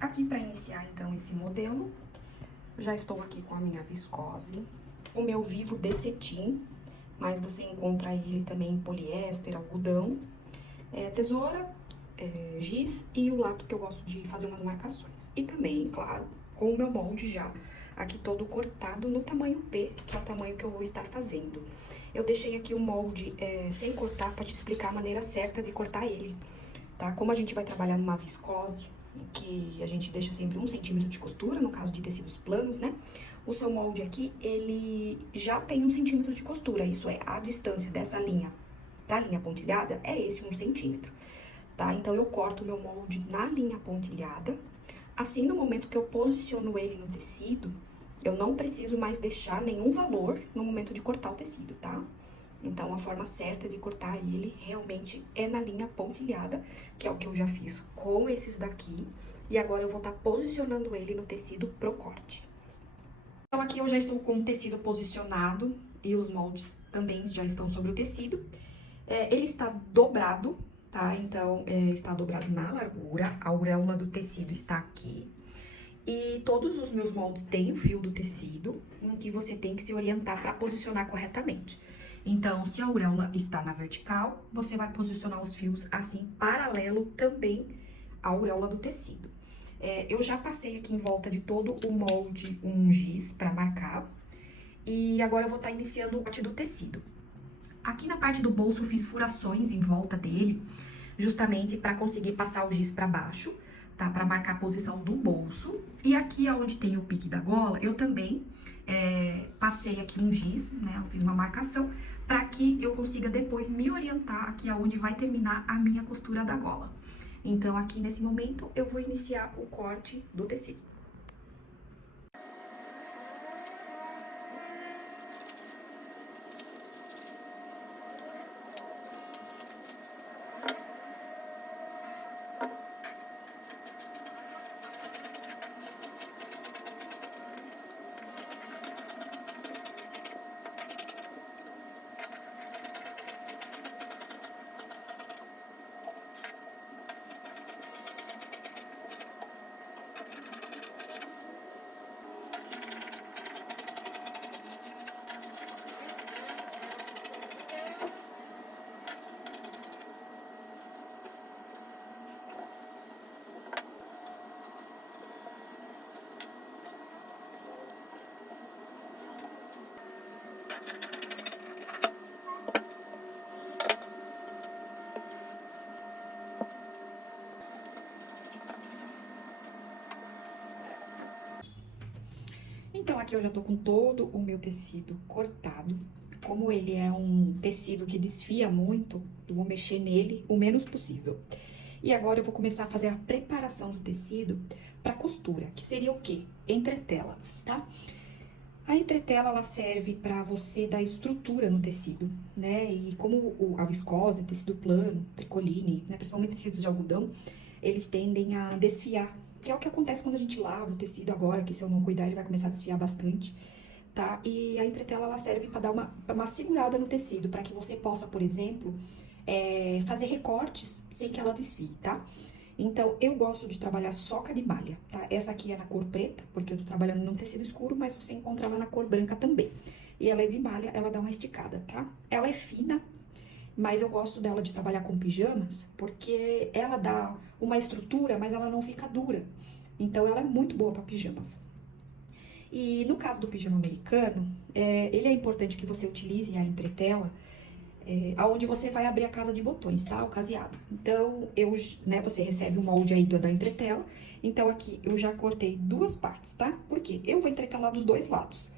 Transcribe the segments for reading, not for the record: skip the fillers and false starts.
Aqui para iniciar, então, esse modelo, já estou aqui com a minha viscose, o meu Vivo de cetim, mas você encontra ele também em poliéster, algodão, tesoura, giz e o lápis que eu gosto de fazer umas marcações. E também, claro, com o meu molde já aqui todo cortado no tamanho P, que é o tamanho que eu vou estar fazendo. Eu deixei aqui o molde sem cortar para te explicar a maneira certa de cortar ele, tá? Como a gente vai trabalhar numa viscose, que a gente deixa sempre 1 centímetro de costura, no caso de tecidos planos, né? O seu molde aqui, ele já tem 1 centímetro de costura, isso é, a distância dessa linha da linha pontilhada é esse 1 centímetro, tá? Então, eu corto o meu molde na linha pontilhada, assim, no momento que eu posiciono ele no tecido, eu não preciso mais deixar nenhum valor no momento de cortar o tecido, tá? Então, a forma certa de cortar ele realmente é na linha pontilhada, que é o que eu já fiz com esses daqui. E agora eu vou estar posicionando ele no tecido pro corte. Então, aqui eu já estou com o tecido posicionado e os moldes também já estão sobre o tecido. Ele está dobrado, tá? Então, está dobrado na largura, a auréola do tecido está aqui. E todos os meus moldes têm o fio do tecido, em que você tem que se orientar para posicionar corretamente. Então, se a auréola está na vertical, você vai posicionar os fios assim, paralelo também à auréola do tecido. Eu já passei aqui em volta de todo o molde um giz para marcar. E agora eu vou estar iniciando o corte do tecido. Aqui na parte do bolso eu fiz furações em volta dele, justamente para conseguir passar o giz para baixo, tá? Para marcar a posição do bolso. E aqui onde tem o pique da gola, eu também passei aqui um giz, né? Eu fiz uma marcação para que eu consiga depois me orientar aqui aonde vai terminar a minha costura da gola. Então, aqui nesse momento, eu vou iniciar o corte do tecido. Então, aqui eu já tô com todo o meu tecido cortado. Como ele é um tecido que desfia muito, eu vou mexer nele o menos possível. E agora eu vou começar a fazer a preparação do tecido para costura, que seria o quê? Entretela, tá? A entretela, ela serve para você dar estrutura no tecido, né? E como a viscose, tecido plano, tricoline, né? Principalmente tecidos de algodão, eles tendem a desfiar, que é o que acontece quando a gente lava o tecido agora, que se eu não cuidar ele vai começar a desfiar bastante, tá? E a entretela, ela serve para dar uma segurada no tecido, para que você possa, por exemplo, fazer recortes sem que ela desfie, tá? Então, eu gosto de trabalhar soca de malha, tá? Essa aqui é na cor preta, porque eu tô trabalhando num tecido escuro, mas você encontra ela na cor branca também. E ela é de malha, ela dá uma esticada, tá? Ela é fina, mas eu gosto dela de trabalhar com pijamas, porque ela dá uma estrutura, mas ela não fica dura. Então, ela é muito boa para pijamas. E no caso do pijama americano, ele é importante que você utilize a entretela, aonde você vai abrir a casa de botões, tá? O caseado. Então, você recebe o molde aí da entretela. Então, aqui eu já cortei 2 partes, tá? Por quê? Eu vou entretelar dos 2 lados.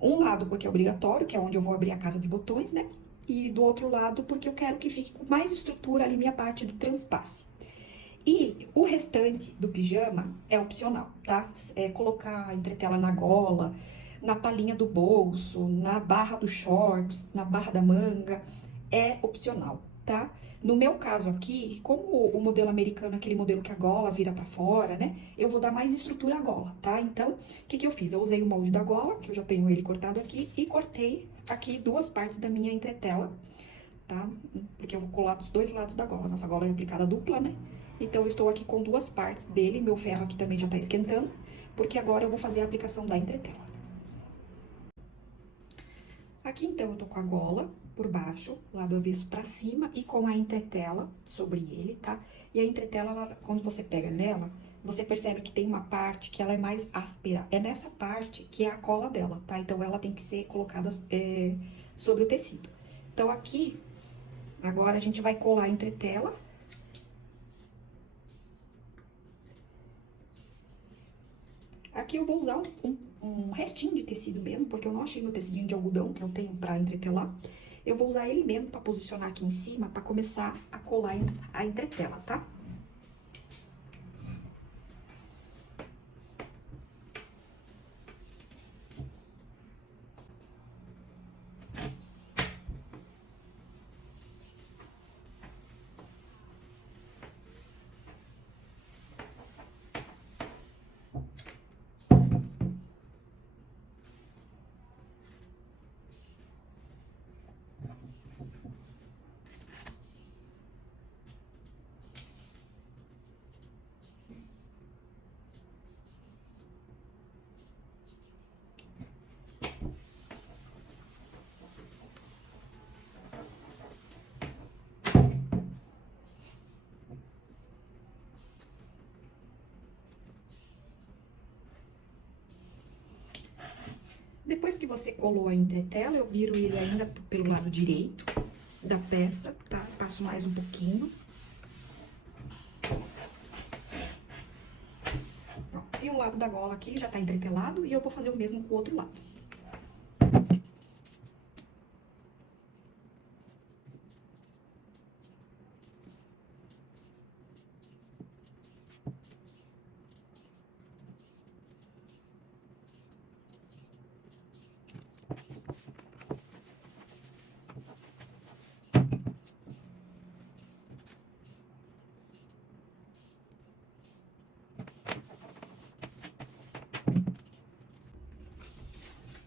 Um lado porque é obrigatório, que é onde eu vou abrir a casa de botões, né? E do outro lado porque eu quero que fique com mais estrutura ali minha parte do transpasse. E o restante do pijama é opcional, tá? É colocar a entretela na gola, na palhinha do bolso, na barra do shorts, na barra da manga, é opcional, tá? No meu caso aqui, como o modelo americano é aquele modelo que a gola vira pra fora, né? Eu vou dar mais estrutura à gola, tá? Então, o que que eu fiz? Eu usei o molde da gola, que eu já tenho ele cortado aqui, e cortei aqui 2 partes da minha entretela, tá? Porque eu vou colar dos 2 lados da gola. Nossa gola é aplicada dupla, né? Então, eu estou aqui com duas partes dele, meu ferro aqui também já tá esquentando, porque agora eu vou fazer a aplicação da entretela. Aqui, então, eu tô com a gola por baixo, lado avesso pra cima, e com a entretela sobre ele, tá? E a entretela, quando você pega nela, você percebe que tem uma parte que ela é mais áspera. É nessa parte que é a cola dela, tá? Então, ela tem que ser colocada sobre o tecido. Então, aqui, agora a gente vai colar a entretela. Aqui eu vou usar um restinho de tecido mesmo, porque eu não achei meu tecidinho de algodão que eu tenho pra entretelar. Eu vou usar ele mesmo pra posicionar aqui em cima, pra começar a colar a entretela, tá? Depois que você colou a entretela, eu viro ele ainda pelo lado direito da peça, tá? Passo mais um pouquinho. Ó, e um lado da gola aqui já tá entretelado e eu vou fazer o mesmo com o outro lado.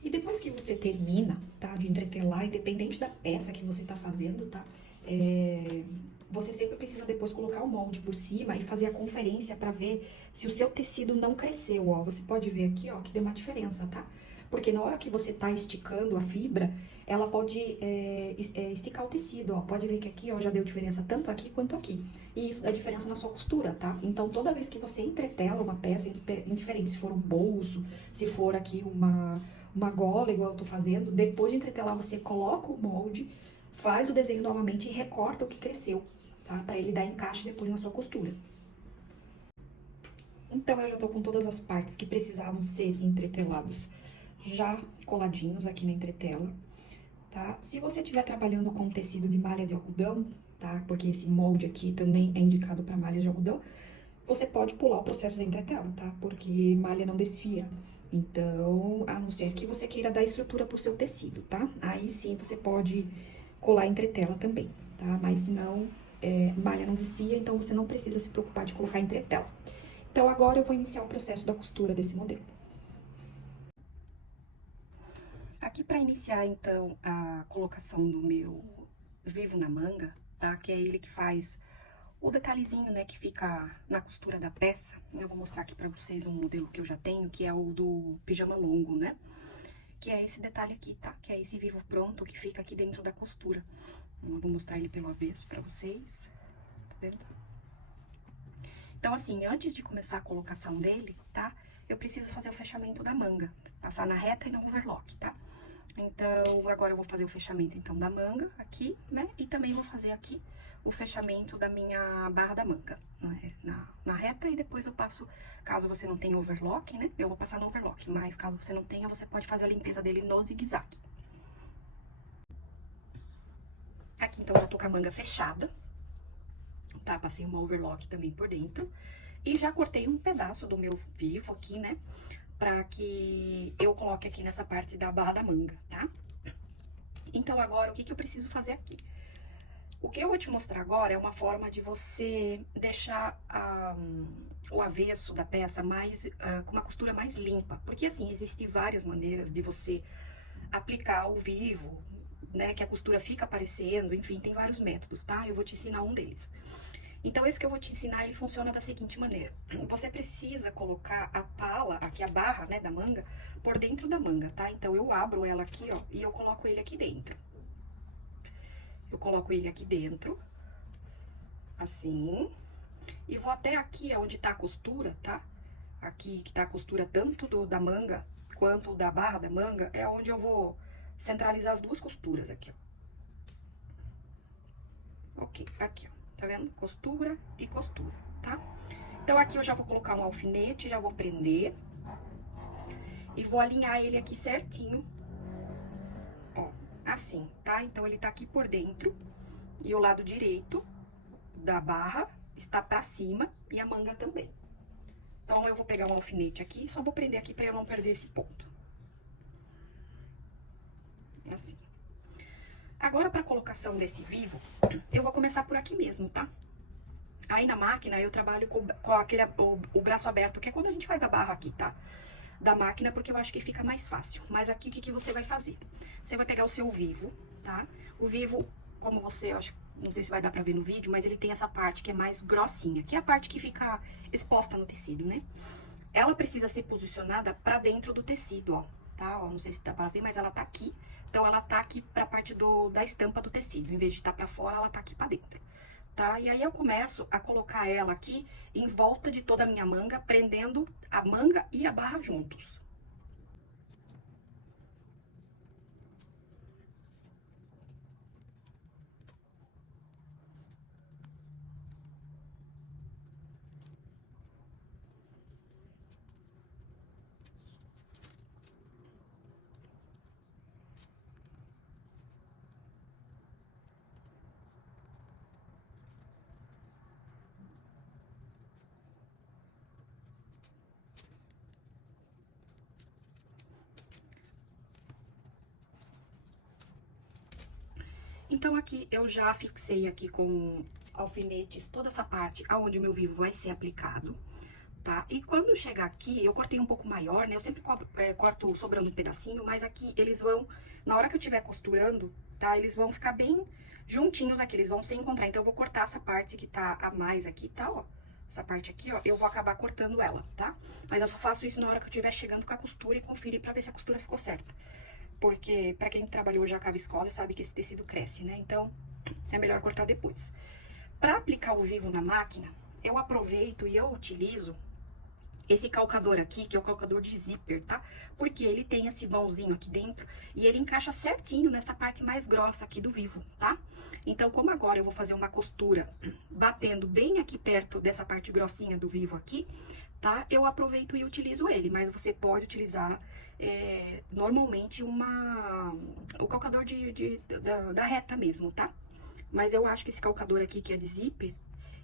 E depois que você termina, tá, de entretelar, independente da peça que você tá fazendo, tá, você sempre precisa depois colocar o molde por cima e fazer a conferência pra ver se o seu tecido não cresceu, ó. Você pode ver aqui, ó, que deu uma diferença, tá? Porque na hora que você tá esticando a fibra, ela pode esticar o tecido, ó. Pode ver que aqui, ó, já deu diferença tanto aqui quanto aqui. E isso dá diferença na sua costura, tá? Então, toda vez que você entretela uma peça, indiferente se for um bolso, se for aqui uma gola, igual eu tô fazendo, depois de entretelar, você coloca o molde, faz o desenho novamente e recorta o que cresceu, tá? Pra ele dar encaixe depois na sua costura. Então, eu já tô com todas as partes que precisavam ser entretelados já coladinhos aqui na entretela, tá? Se você estiver trabalhando com tecido de malha de algodão, tá? Porque esse molde aqui também é indicado para malha de algodão, você pode pular o processo da entretela, tá? Porque malha não desfia. Então, a não ser que você queira dar estrutura pro seu tecido, tá? Aí sim você pode colar entretela também, tá? Mas se não, malha não desfia, então você não precisa se preocupar de colocar entretela. Então, agora eu vou iniciar o processo da costura desse modelo. Aqui para iniciar, então, a colocação do meu vivo na manga, tá? Que é ele que faz o detalhezinho, né, que fica na costura da peça. Eu vou mostrar aqui pra vocês um modelo que eu já tenho, que é o do pijama longo, né? Que é esse detalhe aqui, tá? Que é esse vivo pronto que fica aqui dentro da costura. Eu vou mostrar ele pelo avesso pra vocês. Tá vendo? Então, assim, antes de começar a colocação dele, tá? Eu preciso fazer o fechamento da manga. Passar na reta e na overlock, tá? Então, agora eu vou fazer o fechamento, então, da manga aqui, né? E também vou fazer aqui o fechamento da minha barra da manga, né? Na reta, e depois eu passo, caso você não tenha overlock, né? Eu vou passar no overlock, mas caso você não tenha, você pode fazer a limpeza dele no zigue-zague. Aqui, então, eu já tô com a manga fechada, tá? Passei uma overlock também por dentro. E já cortei um pedaço do meu vivo aqui, né? Pra que eu coloque aqui nessa parte da barra da manga, tá? Então, agora, o que eu preciso fazer aqui? O que eu vou te mostrar agora é uma forma de você deixar o avesso da peça com uma costura mais limpa. Porque, assim, existem várias maneiras de você aplicar o vivo, né? Que a costura fica aparecendo, enfim, tem vários métodos, tá? Eu vou te ensinar um deles. Então, esse que eu vou te ensinar, ele funciona da seguinte maneira. Você precisa colocar a pala, aqui a barra, né, da manga, por dentro da manga, tá? Então, eu abro ela aqui, ó, e eu coloco ele aqui dentro. Eu coloco ele aqui dentro, assim, e vou até aqui, onde tá a costura, tá? Aqui que tá a costura tanto da manga quanto da barra da manga, é onde eu vou centralizar as duas costuras aqui, ó. Ok, aqui, ó. Tá vendo? Costura e costura, tá? Então, aqui eu já vou colocar um alfinete, já vou prender. E vou alinhar ele aqui certinho, ó, assim, tá? Então, ele tá aqui por dentro. E o lado direito da barra está pra cima e a manga também. Então, eu vou pegar um alfinete aqui, só vou prender aqui pra eu não perder esse ponto. Assim. Agora, pra colocação desse vivo, eu vou começar por aqui mesmo, tá? Aí na máquina eu trabalho com aquele, o braço aberto, que é quando a gente faz a barra aqui, tá? Da máquina, porque eu acho que fica mais fácil. Mas aqui, o que você vai fazer? Você vai pegar o seu vivo, tá? O vivo, como você, eu acho, não sei se vai dar pra ver no vídeo, mas ele tem essa parte que é mais grossinha, que é a parte que fica exposta no tecido, né? Ela precisa ser posicionada pra dentro do tecido, ó, tá? Ó, não sei se dá pra ver, mas ela tá aqui. Então, ela tá aqui pra parte da estampa do tecido. Em vez de estar pra fora, ela tá aqui pra dentro. Tá? E aí eu começo a colocar ela aqui em volta de toda a minha manga, prendendo a manga e a barra juntos. Então, aqui eu já fixei aqui com alfinetes toda essa parte aonde o meu vivo vai ser aplicado, tá? E quando chegar aqui, eu cortei um pouco maior, né? Eu sempre corto sobrando um pedacinho, mas aqui eles vão, na hora que eu estiver costurando, tá? Eles vão ficar bem juntinhos aqui, eles vão se encontrar. Então, eu vou cortar essa parte que tá a mais aqui, tá? Ó, essa parte aqui, ó, eu vou acabar cortando ela, tá? Mas eu só faço isso na hora que eu estiver chegando com a costura e conferir pra ver se a costura ficou certa. Porque, pra quem trabalhou já com a viscose, sabe que esse tecido cresce, né? Então, é melhor cortar depois. Pra aplicar o vivo na máquina, eu aproveito e eu utilizo esse calcador aqui, que é o calcador de zíper, tá? Porque ele tem esse vãozinho aqui dentro e ele encaixa certinho nessa parte mais grossa aqui do vivo, tá? Então, como agora eu vou fazer uma costura batendo bem aqui perto dessa parte grossinha do vivo aqui, tá? Eu aproveito e utilizo ele, mas você pode utilizar normalmente o calcador da reta mesmo, tá? Mas eu acho que esse calcador aqui, que é de zíper,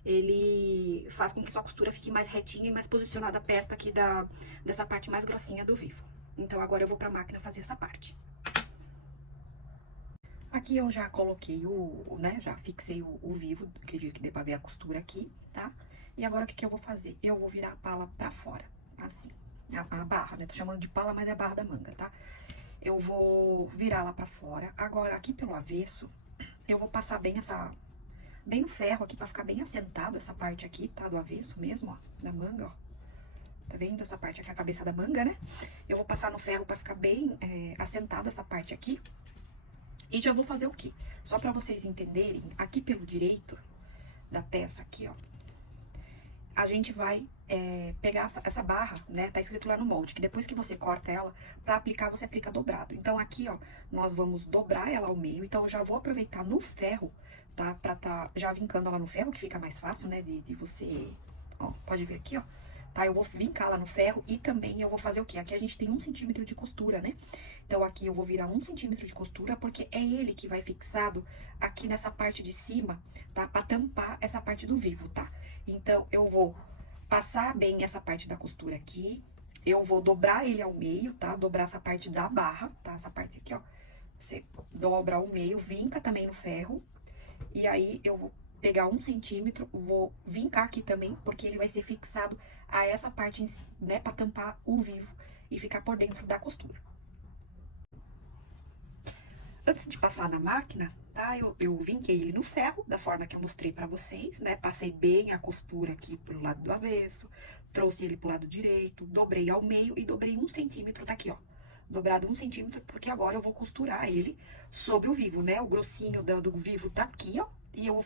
ele faz com que sua costura fique mais retinha e mais posicionada perto aqui dessa parte mais grossinha do vivo. Então, agora eu vou pra máquina fazer essa parte. Aqui eu já coloquei né, já fixei o vivo, acredito que dê pra ver a costura aqui, tá? E agora o que eu vou fazer? Eu vou virar a pala pra fora, assim, a barra, né? Tô chamando de pala, mas é a barra da manga, tá? Eu vou virar lá pra fora. Agora, aqui pelo avesso, eu vou passar bem bem no ferro aqui, pra ficar bem assentado essa parte aqui, tá? Do avesso mesmo, ó, da manga, ó. Tá vendo? Essa parte aqui é a cabeça da manga, né? Eu vou passar no ferro pra ficar bem assentado essa parte aqui. E já vou fazer o quê? Só pra vocês entenderem, aqui pelo direito da peça aqui, ó, a gente vai pegar essa barra, né? Tá escrito lá no molde, que depois que você corta ela, pra aplicar, você aplica dobrado. Então, aqui, ó, nós vamos dobrar ela ao meio. Então, eu já vou aproveitar no ferro, tá? Pra tá já vincando ela no ferro, que fica mais fácil, né? De você... Ó, pode ver aqui, ó. Tá? Eu vou vincar lá no ferro e também eu vou fazer o quê? Aqui a gente tem 1 centímetro de costura, né? Então, aqui eu vou virar 1 centímetro de costura, porque é ele que vai fixado aqui nessa parte de cima, tá? Pra tampar essa parte do vivo, tá? Então, eu vou passar bem essa parte da costura aqui. Eu vou dobrar ele ao meio, tá? Dobrar essa parte da barra, tá? Essa parte aqui, ó. Você dobra ao meio, vinca também no ferro. E aí, eu vou pegar 1 centímetro, vou vincar aqui também, porque ele vai ser fixado a essa parte, né? Pra tampar o vivo e ficar por dentro da costura. Antes de passar na máquina, tá? Eu vinquei ele no ferro, da forma que eu mostrei pra vocês, né? Passei bem a costura aqui pro lado do avesso, trouxe ele pro lado direito, dobrei ao meio e dobrei 1 centímetro daqui, ó. Dobrado 1 centímetro, porque agora eu vou costurar ele sobre o vivo, né? O grossinho do vivo tá aqui, ó. E eu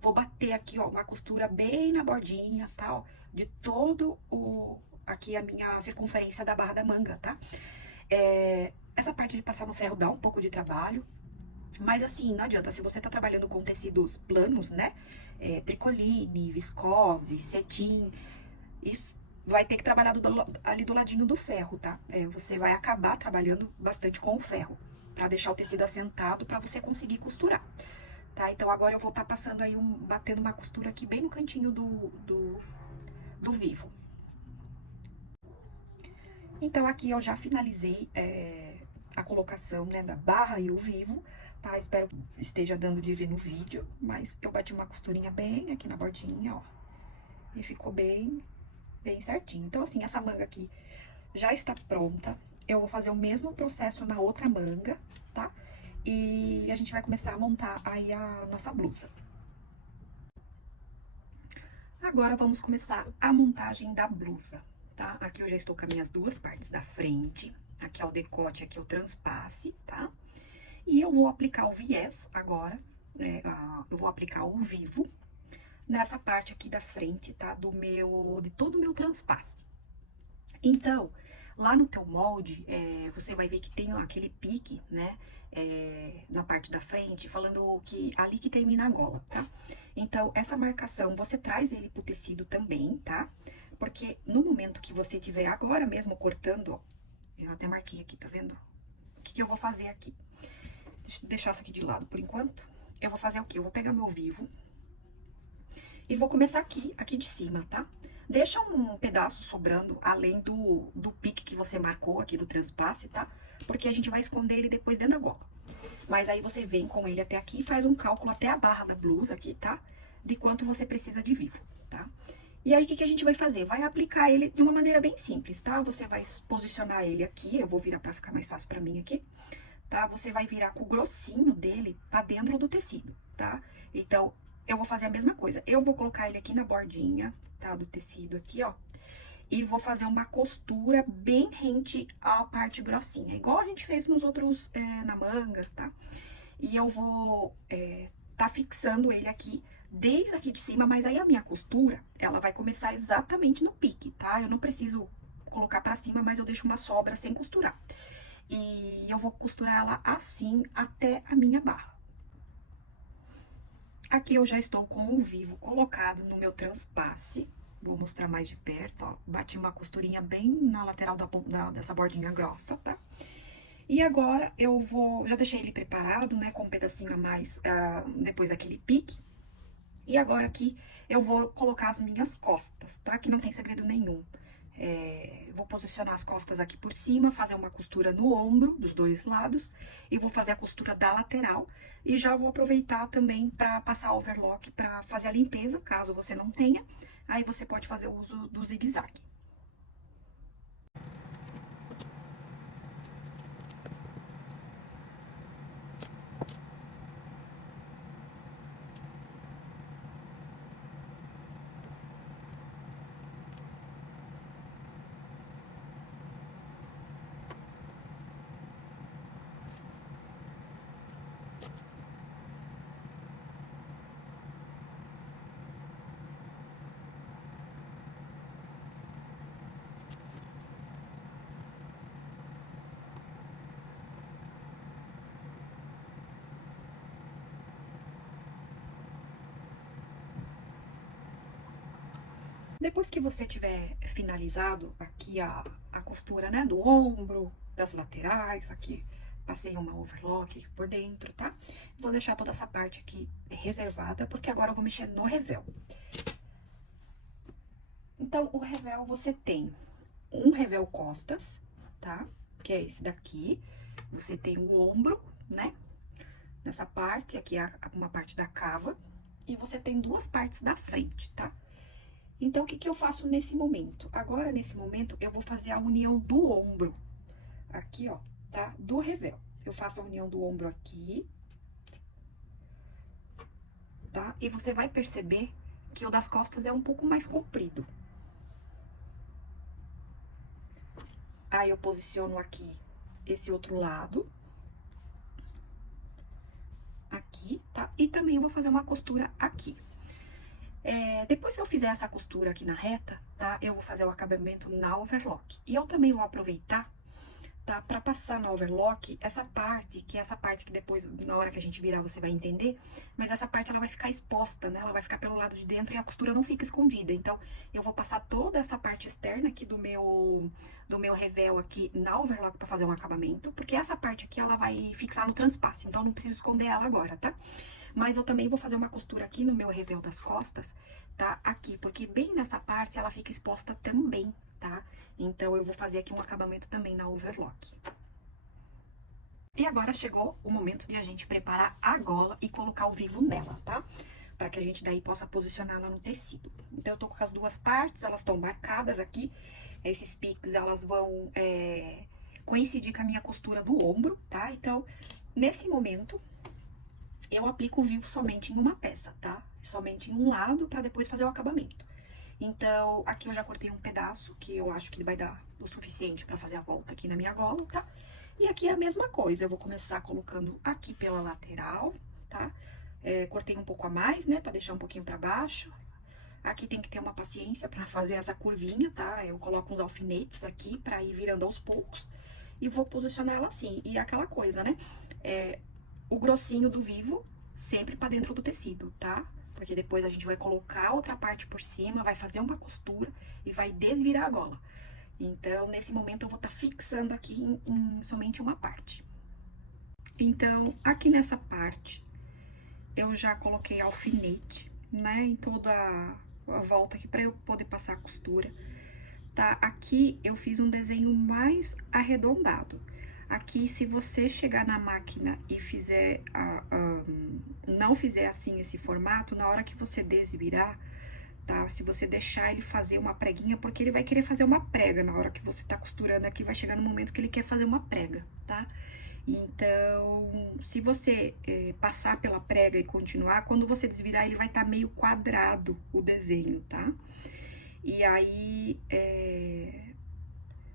vou bater aqui, ó, uma costura bem na bordinha, tá, ó, de todo aqui a minha circunferência da barra da manga, tá? Essa parte de passar no ferro dá um pouco de trabalho, mas assim, não adianta, se você tá trabalhando com tecidos planos, né? Tricoline, viscose, cetim, isso vai ter que trabalhar ali do ladinho do ferro, tá? Você vai acabar trabalhando bastante com o ferro, pra deixar o tecido assentado, pra você conseguir costurar, tá? Então, agora eu vou estar passando aí, batendo uma costura aqui bem no cantinho do vivo. Então, aqui eu já finalizei a colocação, né, da barra e o vivo, tá? Espero que esteja dando de ver no vídeo, mas eu bati uma costurinha bem aqui na bordinha, ó. E ficou bem certinho. Então, assim, essa manga aqui já está pronta. Eu vou fazer o mesmo processo na outra manga, tá? E a gente vai começar a montar aí a nossa blusa. Agora, vamos começar a montagem da blusa, tá? Aqui eu já estou com as minhas duas partes da frente. Aqui é o decote, aqui é o transpasse, tá? E eu vou aplicar o viés agora, né? Eu vou aplicar o vivo nessa parte aqui da frente, tá? De todo o meu transpasse. Então, lá no teu molde, você vai ver que tem aquele pique, né? Na parte da frente, falando que ali que termina a gola, tá? Então, essa marcação, você traz ele pro tecido também, tá? Porque no momento que você tiver agora mesmo cortando, ó, eu até marquei aqui, tá vendo? O que eu vou fazer aqui? Deixa eu deixar isso aqui de lado por enquanto. Eu vou fazer o quê? Eu vou pegar meu vivo e vou começar aqui de cima, tá? Deixa um pedaço sobrando, além do pique que você marcou aqui do transpasse, tá? Porque a gente vai esconder ele depois dentro da gola. Mas aí você vem com ele até aqui e faz um cálculo até a barra da blusa aqui, tá? De quanto você precisa de vivo, tá? E aí, o que a gente vai fazer? Vai aplicar ele de uma maneira bem simples, tá? Você vai posicionar ele aqui, eu vou virar pra ficar mais fácil pra mim aqui, tá? Você vai virar com o grossinho dele pra dentro do tecido, tá? Então, eu vou fazer a mesma coisa. Eu vou colocar ele aqui na bordinha, tá? Do tecido aqui, ó. E vou fazer uma costura bem rente à parte grossinha, igual a gente fez nos outros, na manga, tá? E eu vou tá fixando ele aqui, desde aqui de cima, mas aí a minha costura, ela vai começar exatamente no pique, tá? Eu não preciso colocar pra cima, mas eu deixo uma sobra sem costurar. E eu vou costurar ela assim até a minha barra. Aqui eu já estou com o vivo colocado no meu transpasse. Vou mostrar mais de perto, ó. Bati uma costurinha bem na lateral dessa bordinha grossa, tá? E agora eu já deixei ele preparado, né, com um pedacinho a mais, depois daquele pique. E agora aqui eu vou colocar as minhas costas, tá? Que não tem segredo nenhum. Vou posicionar as costas aqui por cima, fazer uma costura no ombro dos dois lados e vou fazer a costura da lateral. E já vou aproveitar também para passar overlock para fazer a limpeza, caso você não tenha. Aí você pode fazer o uso do zigue-zague. Depois que você tiver finalizado aqui a costura, né, do ombro, das laterais, aqui passei uma overlock por dentro, tá? Vou deixar toda essa parte aqui reservada, porque agora eu vou mexer no revel. Então, o revel, você tem um revel costas, tá? Que é esse daqui. Você tem o ombro, né? Nessa parte, aqui é uma parte da cava. E você tem duas partes da frente, tá? Então, o que eu faço nesse momento? Agora, nesse momento, eu vou fazer a união do ombro. Aqui, ó, tá? Do revel. Eu faço a união do ombro aqui. tá? E você vai perceber que o das costas é um pouco mais comprido. Aí eu posiciono aqui esse outro lado. Aqui, tá? E também eu vou fazer uma costura aqui. Depois que eu fizer essa costura aqui na reta, tá? Eu vou fazer o acabamento na overlock. E eu também vou aproveitar, tá? Pra passar na overlock essa parte, que é essa parte que depois, na hora que a gente virar, você vai entender. Mas essa parte, ela vai ficar exposta, né? Ela vai ficar pelo lado de dentro e a costura não fica escondida. Então, eu vou passar toda essa parte externa aqui do meu revel aqui na overlock pra fazer um acabamento. Porque essa parte aqui, ela vai fixar no transpasse. Então, eu não preciso esconder ela agora, tá? Mas eu também vou fazer uma costura aqui no meu revel das costas, tá? Aqui, porque bem nessa parte ela fica exposta também, tá? Então, eu vou fazer aqui um acabamento também na overlock. E agora chegou o momento de a gente preparar a gola e colocar o vivo nela, tá? Pra que a gente daí possa posicionar ela no tecido. Então, eu tô com as duas partes, elas estão marcadas aqui. Esses piques, elas vão coincidir com a minha costura do ombro, tá? Então, nesse momento, eu aplico o vivo somente em uma peça, tá? Somente em um lado, pra depois fazer o acabamento. Então, aqui eu já cortei um pedaço, que eu acho que vai dar o suficiente pra fazer a volta aqui na minha gola, tá? E aqui é a mesma coisa, eu vou começar colocando aqui pela lateral, tá? Cortei um pouco a mais, né, pra deixar um pouquinho pra baixo. Aqui tem que ter uma paciência pra fazer essa curvinha, tá? Eu coloco uns alfinetes aqui pra ir virando aos poucos. E vou posicionar ela assim. E aquela coisa, né? O grossinho do vivo sempre pra dentro do tecido, tá? Porque depois a gente vai colocar outra parte por cima, vai fazer uma costura e vai desvirar a gola. Então, nesse momento, eu vou estar fixando aqui em somente uma parte. Então, aqui nessa parte, eu já coloquei alfinete, né? Em toda a volta aqui pra eu poder passar a costura, tá? Aqui eu fiz um desenho mais arredondado. Aqui, se você chegar na máquina e fizer, não fizer assim esse formato, na hora que você desvirar, tá? Se você deixar ele fazer uma preguinha, porque ele vai querer fazer uma prega na hora que você tá costurando aqui, vai chegar no momento que ele quer fazer uma prega, tá? Então, se você passar pela prega e continuar, quando você desvirar, ele vai estar meio quadrado o desenho, tá? E aí,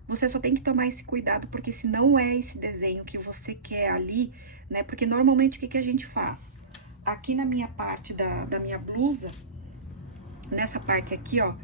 você só tem que tomar esse cuidado, porque se não é esse desenho que você quer ali, né? Porque normalmente, o que a gente faz? Aqui na minha parte da minha blusa, nessa parte aqui, ó,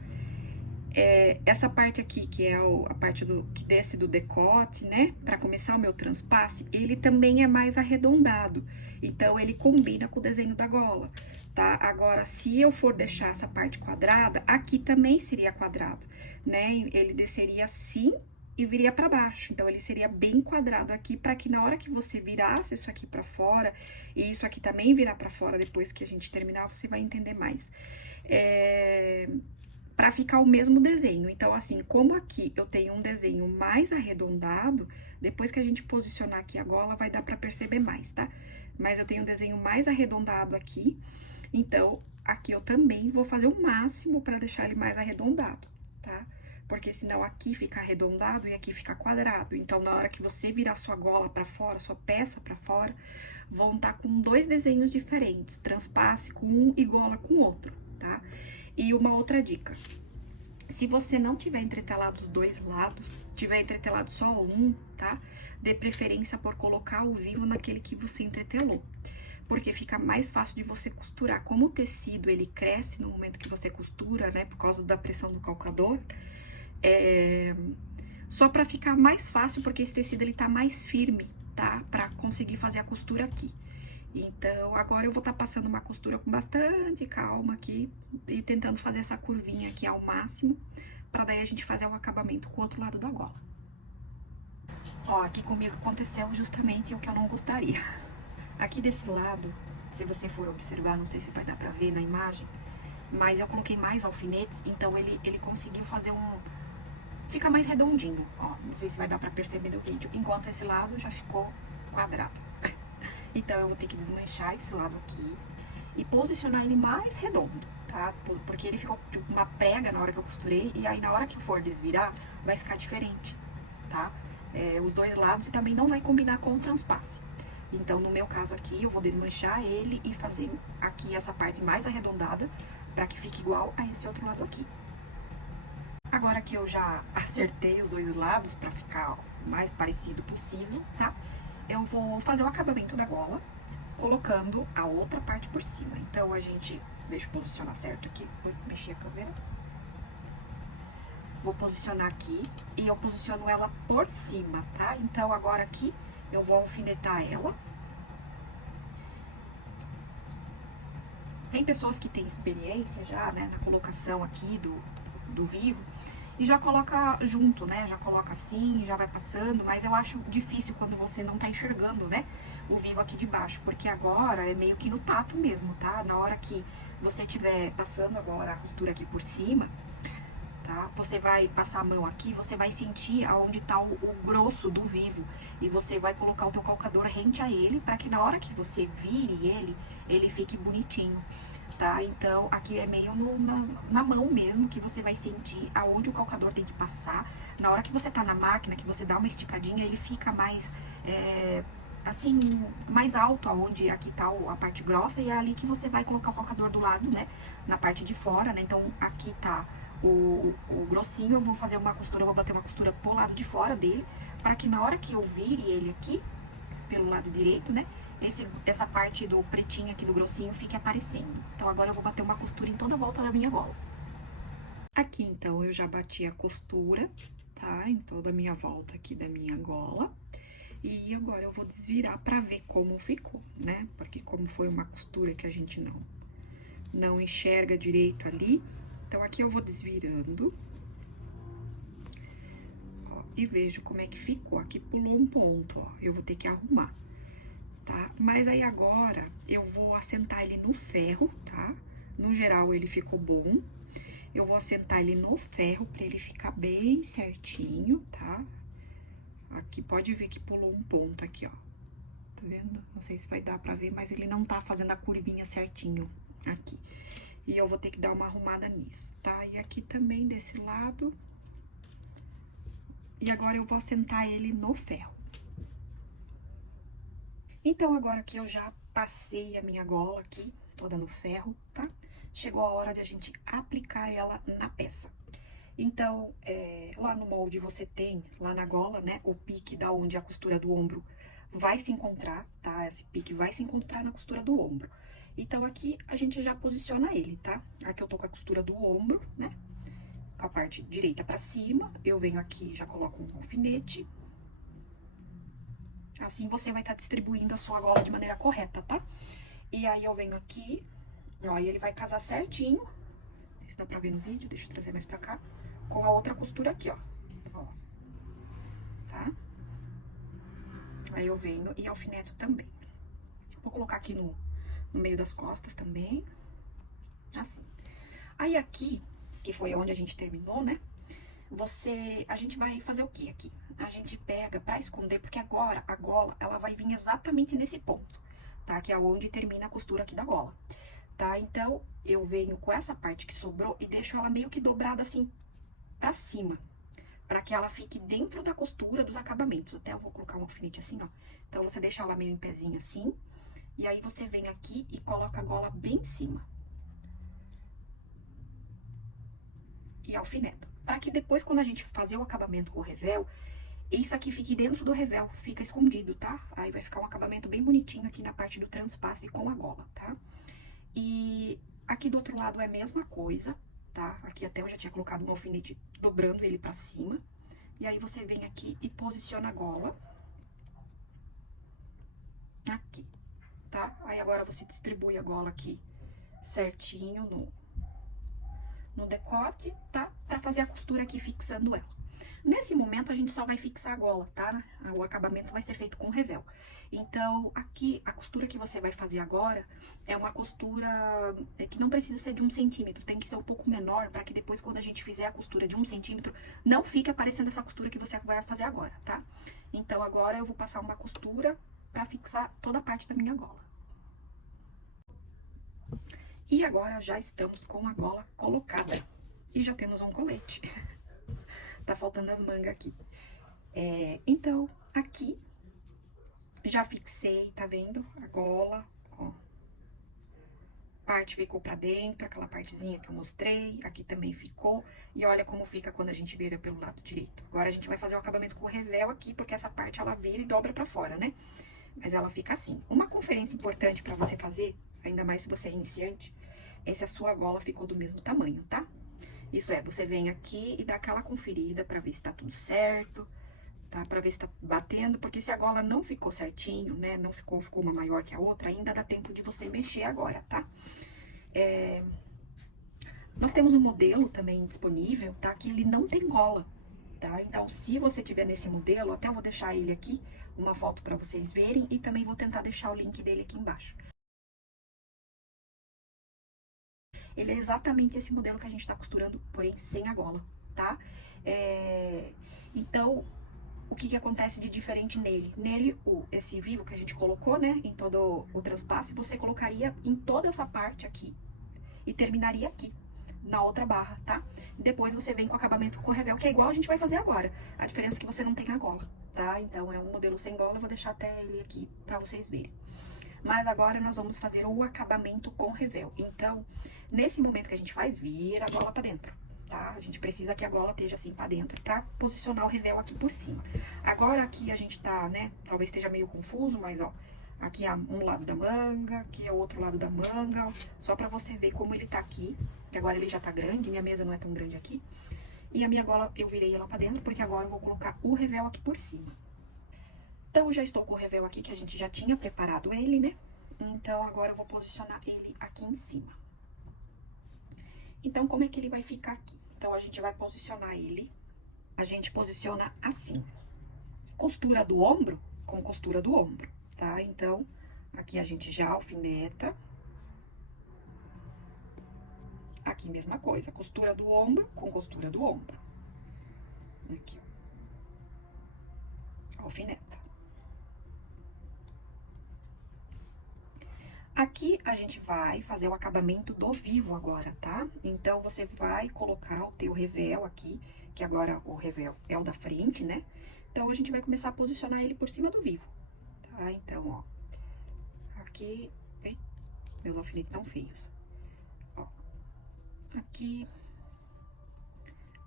essa parte aqui, que é a parte que desce do decote, né? Pra começar o meu transpasse, ele também é mais arredondado. Então, ele combina com o desenho da gola, tá? Agora, se eu for deixar essa parte quadrada, aqui também seria quadrado, né? Ele desceria assim e viria pra baixo. Então, ele seria bem quadrado aqui, pra que na hora que você virasse isso aqui pra fora, e isso aqui também virar pra fora depois que a gente terminar, você vai entender mais. Pra ficar o mesmo desenho. Então, assim, como aqui eu tenho um desenho mais arredondado, depois que a gente posicionar aqui a gola, vai dar pra perceber mais, tá? Mas eu tenho um desenho mais arredondado aqui, então, aqui eu também vou fazer o máximo pra deixar ele mais arredondado, tá? Porque senão aqui fica arredondado e aqui fica quadrado. Então, na hora que você virar sua gola pra fora, sua peça pra fora, vão estar com dois desenhos diferentes, transpasse com um e gola com outro, tá? E uma outra dica, se você não tiver entretelado os dois lados, tiver entretelado só um, tá? Dê preferência por colocar o vivo naquele que você entretelou, porque fica mais fácil de você costurar. Como o tecido, ele cresce no momento que você costura, né? Por causa da pressão do calcador, só pra ficar mais fácil, porque esse tecido, ele tá mais firme, tá? Pra conseguir fazer a costura aqui. Então, agora eu vou estar passando uma costura com bastante calma aqui e tentando fazer essa curvinha aqui ao máximo, pra daí a gente fazer o acabamento com o outro lado da gola. Ó, aqui comigo aconteceu justamente o que eu não gostaria. Aqui desse lado, se você for observar, não sei se vai dar pra ver na imagem, mas eu coloquei mais alfinetes, então ele conseguiu fazer fica mais redondinho, ó, não sei se vai dar pra perceber no vídeo, enquanto esse lado já ficou quadrado. Então, eu vou ter que desmanchar esse lado aqui e posicionar ele mais redondo, tá? Porque ele ficou tipo uma prega na hora que eu costurei, e aí na hora que eu for desvirar, vai ficar diferente, tá? Os dois lados, e também não vai combinar com o transpasse. Então, no meu caso aqui, eu vou desmanchar ele e fazer aqui essa parte mais arredondada, pra que fique igual a esse outro lado aqui. Agora que eu já acertei os dois lados pra ficar o mais parecido possível, tá? Eu vou fazer o acabamento da gola, colocando a outra parte por cima. Então, a gente... Deixa eu posicionar certo aqui, vou mexer a câmera. Vou posicionar aqui e eu posiciono ela por cima, tá? Então, agora aqui, eu vou alfinetar ela. Tem pessoas que têm experiência já, né, na colocação aqui do vivo, e já coloca junto, né, já coloca assim, já vai passando, mas eu acho difícil quando você não tá enxergando, né, o vivo aqui de baixo, porque agora é meio que no tato mesmo, tá? Na hora que você tiver passando agora a costura aqui por cima, tá? Você vai passar a mão aqui, você vai sentir aonde tá o grosso do vivo, e você vai colocar o teu calcador rente a ele, para que na hora que você vire ele fique bonitinho, tá? Então, aqui é meio na mão mesmo, que você vai sentir aonde o calcador tem que passar. Na hora que você tá na máquina, que você dá uma esticadinha, ele fica mais, assim, mais alto, aonde aqui tá a parte grossa, e é ali que você vai colocar o calcador do lado, né? Na parte de fora, né? Então, aqui tá o grossinho, eu vou fazer uma costura, eu vou bater uma costura pro lado de fora dele, para que na hora que eu vire ele aqui, pelo lado direito, né? Essa parte do pretinho aqui do grossinho fique aparecendo. Então, agora eu vou bater uma costura em toda a volta da minha gola. Aqui, então, eu já bati a costura, tá? Em toda a minha volta aqui da minha gola. E agora eu vou desvirar pra ver como ficou, né? Porque como foi uma costura que a gente não enxerga direito ali, então aqui eu vou desvirando. Ó, e vejo como é que ficou. Aqui pulou um ponto, ó. Eu vou ter que arrumar, tá? Mas aí agora eu vou assentar ele no ferro, tá? No geral ele ficou bom. Eu vou assentar ele no ferro pra ele ficar bem certinho, tá? Aqui pode ver que pulou um ponto aqui, ó. Tá vendo? Não sei se vai dar pra ver, mas ele não tá fazendo a curvinha certinho aqui. E eu vou ter que dar uma arrumada nisso, tá? E aqui também desse lado. E agora eu vou assentar ele no ferro. Então, agora que eu já passei a minha gola aqui, toda no ferro, tá? Chegou a hora de a gente aplicar ela na peça. Então, lá no molde você tem, lá na gola, né, o pique da onde a costura do ombro vai se encontrar, tá? Esse pique vai se encontrar na costura do ombro. Então, aqui a gente já posiciona ele, tá? Aqui eu tô com a costura do ombro, né? Com a parte direita pra cima. Eu venho aqui e já coloco um alfinete. Assim você vai estar distribuindo a sua gola de maneira correta, tá? E aí eu venho aqui, ó, e ele vai casar certinho. Não sei se dá pra ver no vídeo, deixa eu trazer mais pra cá. Com a outra costura aqui, ó. Ó. Tá? Aí eu venho e alfineto também. Vou colocar aqui no meio das costas também. Assim. Aí aqui, que foi onde a gente terminou, né? A gente vai fazer o que aqui? A gente pega pra esconder, porque agora a gola, ela vai vir exatamente nesse ponto, tá? Que é onde termina a costura aqui da gola, tá? Então, eu venho com essa parte que sobrou e deixo ela meio que dobrada assim pra cima, pra que ela fique dentro da costura dos acabamentos. Até eu vou colocar um alfinete assim, ó. Então, você deixa ela meio em pezinho assim, e aí você vem aqui e coloca a gola bem em cima. E alfineta. Para que depois, quando a gente fazer o acabamento com o revel, isso aqui fique dentro do revel, fica escondido, tá? Aí vai ficar um acabamento bem bonitinho aqui na parte do transpasse com a gola, tá? E aqui do outro lado é a mesma coisa, tá? Aqui até eu já tinha colocado um alfinete dobrando ele pra cima. E aí você vem aqui e posiciona a gola. Aqui, tá? Aí agora você distribui a gola aqui certinho no decote, tá? Pra fazer a costura aqui fixando ela. Nesse momento, a gente só vai fixar a gola, tá? O acabamento vai ser feito com revel. Então, aqui, a costura que você vai fazer agora é uma costura que não precisa ser de 1 centímetro, tem que ser um pouco menor, para que depois, quando a gente fizer a costura de 1 centímetro, não fique aparecendo essa costura que você vai fazer agora, tá? Então, agora eu vou passar uma costura para fixar toda a parte da minha gola. E agora já estamos com a gola colocada. E já temos um colete. Tá faltando as mangas aqui. Então, aqui Já fixei, tá vendo? A gola, ó. Parte ficou pra dentro, aquela partezinha que eu mostrei, aqui também ficou. E olha como fica quando a gente vira pelo lado direito. Agora a gente vai fazer o acabamento com o revel aqui, porque essa parte ela vira e dobra pra fora, né? Mas ela fica assim. Uma conferência importante pra você fazer, ainda mais se você é iniciante, é se a sua gola ficou do mesmo tamanho, tá? Isso é, você vem aqui e dá aquela conferida pra ver se tá tudo certo, tá? Pra ver se tá batendo, porque se a gola não ficou certinho, né, não ficou uma maior que a outra, ainda dá tempo de você mexer agora, tá? Nós temos um modelo também disponível, tá? Que ele não tem gola, tá? Então, se você tiver nesse modelo, até eu vou deixar ele aqui, uma foto pra vocês verem, e também vou tentar deixar o link dele aqui embaixo. Ele é exatamente esse modelo que a gente tá costurando, porém sem a gola, tá? Então, o que acontece de diferente nele? Nele, esse vivo que a gente colocou, né, em todo o transpasse, você colocaria em toda essa parte aqui e terminaria aqui, na outra barra, tá? Depois você vem com o acabamento com revel, que é igual a gente vai fazer agora. A diferença é que você não tem a gola, tá? Então, é um modelo sem gola, eu vou deixar até ele aqui pra vocês verem. Mas agora nós vamos fazer o acabamento com revel. Então, nesse momento que a gente faz, vira a gola pra dentro, tá? A gente precisa que a gola esteja assim pra dentro, pra posicionar o revel aqui por cima. Agora aqui a gente tá, né, talvez esteja meio confuso, mas ó, aqui é um lado da manga, aqui é o outro lado da manga, ó, só pra você ver como ele tá aqui, que agora ele já tá grande, minha mesa não é tão grande aqui. E a minha gola eu virei ela pra dentro, porque agora eu vou colocar o revel aqui por cima. Então, eu já estou com o revel aqui, que a gente já tinha preparado ele, né? Então, agora eu vou posicionar ele aqui em cima. Então, como é que ele vai ficar aqui? Então, a gente vai posicionar ele, a gente posiciona assim. Costura do ombro com costura do ombro, tá? Então, aqui a gente já alfineta. Aqui, mesma coisa, costura do ombro com costura do ombro. Aqui, ó. Alfineta. Aqui a gente vai fazer o acabamento do vivo agora, tá? Então, você vai colocar o teu revel aqui, que agora o revel é o da frente, né? Então, a gente vai começar a posicionar ele por cima do vivo, tá? Então, ó, aqui... Ei, meus alfinetes tão feios. Ó, aqui...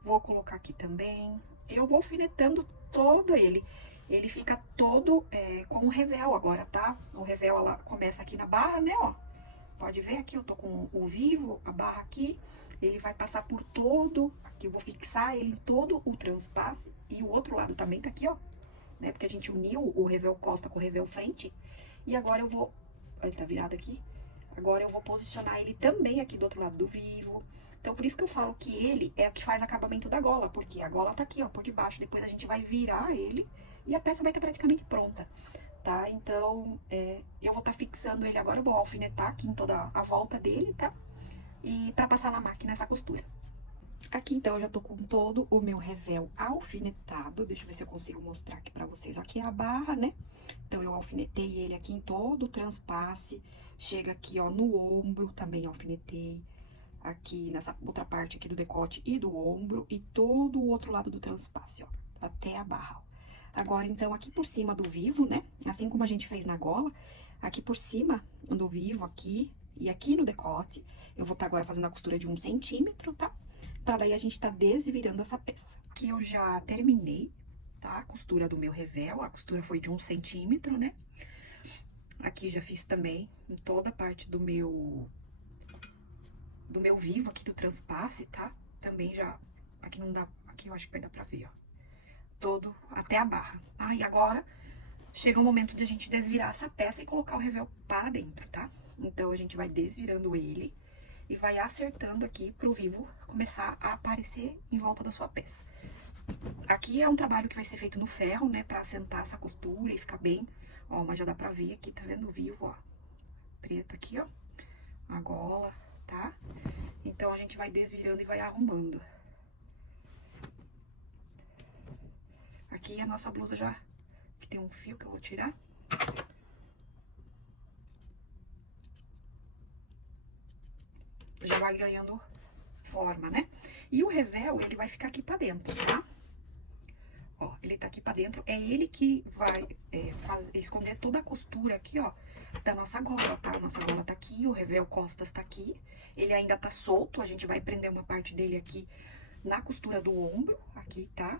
Vou colocar aqui também. Eu vou alfinetando todo ele. Ele fica todo com o revel agora, tá? O revel, ela começa aqui na barra, né, ó. Pode ver aqui, eu tô com o vivo, a barra aqui. Ele vai passar por todo... Aqui eu vou fixar ele em todo o transpasse. E o outro lado também tá aqui, ó. Né? Porque a gente uniu o revel costa com o revel frente. E agora eu vou... Ele tá virado aqui. Agora eu vou posicionar ele também aqui do outro lado do vivo. Então, por isso que eu falo que ele é o que faz acabamento da gola, porque a gola tá aqui, ó, por debaixo. Depois a gente vai virar ele e a peça vai estar praticamente pronta, tá? Então, eu vou estar fixando ele agora, eu vou alfinetar aqui em toda a volta dele, tá? E pra passar na máquina essa costura. Aqui, então, eu já tô com todo o meu revel alfinetado. Deixa eu ver se eu consigo mostrar aqui pra vocês. Aqui é a barra, né? Então, eu alfinetei ele aqui em todo o transpasse. Chega aqui, ó, no ombro, também alfinetei. Aqui nessa outra parte aqui do decote e do ombro. E todo o outro lado do transpasse, ó. Até a barra, ó. Agora, então, aqui por cima do vivo, né? Assim como a gente fez na gola. Aqui por cima do vivo, aqui. E aqui no decote, eu vou estar agora fazendo a costura de 1 centímetro, tá? Pra daí a gente tá desvirando essa peça. Aqui eu já terminei, tá? A costura do meu revel, a costura foi de 1 centímetro, né? Aqui já fiz também em toda a parte do meu vivo, aqui do transpasse, tá? Também já, aqui não dá, aqui eu acho que vai dar pra ver, ó. Todo, até a barra. Ah, e agora chega o momento de a gente desvirar essa peça e colocar o revel para dentro, tá? Então, a gente vai desvirando ele e vai acertando aqui pro vivo começar a aparecer em volta da sua peça. Aqui é um trabalho que vai ser feito no ferro, né, pra assentar essa costura e ficar bem, ó, mas já dá pra ver aqui, tá vendo o vivo, ó, preto aqui, ó, a gola, tá? Então, a gente vai desvirando e vai arrumando. Aqui a nossa blusa já, que tem um fio que eu vou tirar. Já vai ganhando forma, né? E o revel, ele vai ficar aqui pra dentro, tá? Ó, Ele tá aqui pra dentro. É ele que vai esconder toda a costura aqui, ó, da nossa gola, tá? A nossa gola tá aqui, o revel costas tá aqui. Ele ainda tá solto, a gente vai prender uma parte dele aqui na costura do ombro, aqui, tá?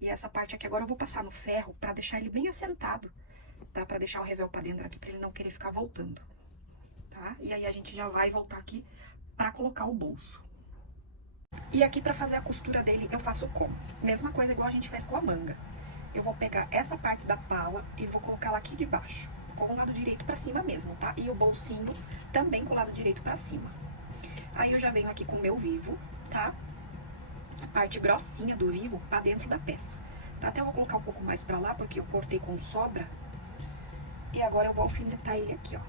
E essa parte aqui agora eu vou passar no ferro pra deixar ele bem assentado, tá? Pra deixar o revel pra dentro aqui, pra ele não querer ficar voltando, tá? E aí a gente já vai voltar aqui pra colocar o bolso. E aqui pra fazer a costura dele eu faço como? Mesma coisa igual a gente fez com a manga. Eu vou pegar essa parte da pala e vou colocar ela aqui de baixo, com o lado direito pra cima mesmo, tá? E o bolsinho também com o lado direito pra cima. Aí eu já venho aqui com o meu vivo, tá? A parte grossinha do vivo pra dentro da peça. Tá? Até eu vou colocar um pouco mais pra lá, porque eu cortei com sobra. E agora eu vou alfinetar ele aqui, ó.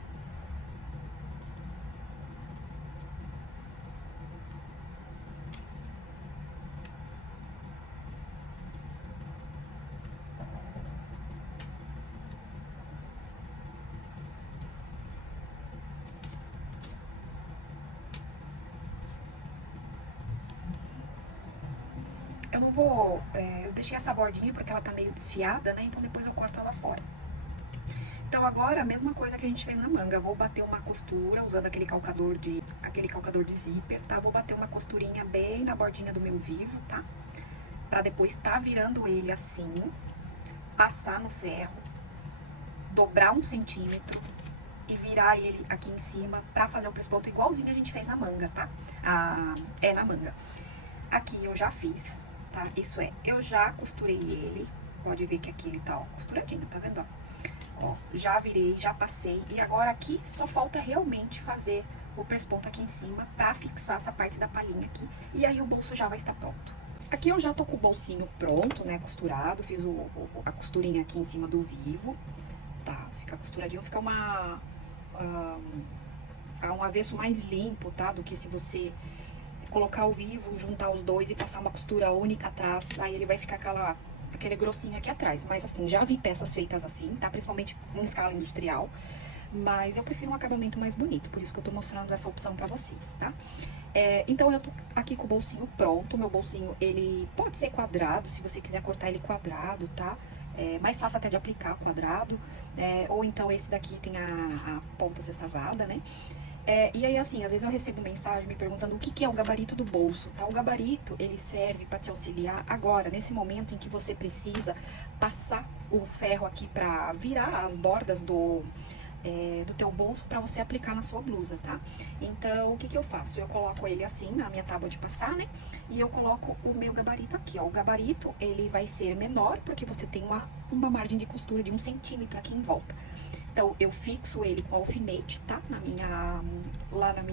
Eu não vou... eu deixei essa bordinha porque ela tá meio desfiada, né? Então depois eu corto ela fora. Então agora, a mesma coisa que a gente fez na manga. Eu vou bater uma costura usando aquele calcador de zíper, tá? Vou bater uma costurinha bem na bordinha do meu vivo, tá? Pra depois tá virando ele assim, passar no ferro, dobrar 1 centímetro e virar ele aqui em cima pra fazer o pesponto igualzinho a gente fez na manga, tá? Na manga. Aqui eu já fiz, tá? Isso é, eu já costurei ele. Pode ver que aqui ele tá, ó, costuradinho, tá vendo, ó? Já virei, já passei. E agora aqui só falta realmente fazer o pesponto aqui em cima pra fixar essa parte da palhinha aqui. E aí o bolso já vai estar pronto. Aqui eu já tô com o bolsinho pronto, né, costurado. Fiz a costurinha aqui em cima do vivo, tá? Fica costuradinho, fica um avesso mais limpo, tá? Do que se você colocar o vivo, juntar os dois e passar uma costura única atrás. Aí ele vai ficar aquele grossinho aqui atrás. Mas assim, já vi peças feitas assim, tá? Principalmente em escala industrial. Mas eu prefiro um acabamento mais bonito, por isso que eu tô mostrando essa opção pra vocês, tá? Então eu tô aqui com o bolsinho pronto. Meu bolsinho, ele pode ser quadrado, se você quiser cortar ele quadrado, tá? É mais fácil até de aplicar quadrado. Ou então esse daqui tem a ponta sextavada, né? E aí, assim, às vezes eu recebo mensagem me perguntando o que é o gabarito do bolso, tá? O gabarito, ele serve para te auxiliar agora, nesse momento em que você precisa passar o ferro aqui para virar as bordas do teu bolso para você aplicar na sua blusa, tá? Então, o que eu faço? Eu coloco ele assim na minha tábua de passar, né? E eu coloco o meu gabarito aqui, ó. O gabarito, ele vai ser menor porque você tem uma margem de costura de 1 centímetro aqui em volta. Então, eu fixo ele com alfinete, tá? Lá na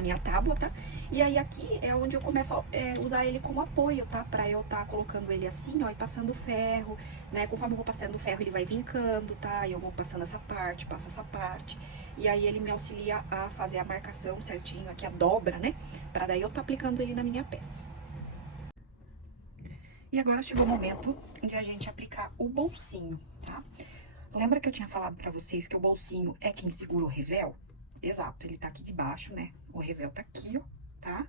minha tábua, tá? E aí aqui é onde eu começo a usar ele como apoio, tá? Pra eu tá colocando ele assim, ó, e passando ferro, né? Conforme eu vou passando ferro, ele vai vincando, tá? E eu vou passando essa parte, passo essa parte. E aí ele me auxilia a fazer a marcação certinho, aqui a dobra, né? Pra daí eu tá aplicando ele na minha peça. E agora chegou o momento de a gente aplicar o bolsinho, tá? Lembra que eu tinha falado pra vocês que o bolsinho é quem segura o revel? Exato, ele tá aqui debaixo, né? O revel tá aqui, ó, tá?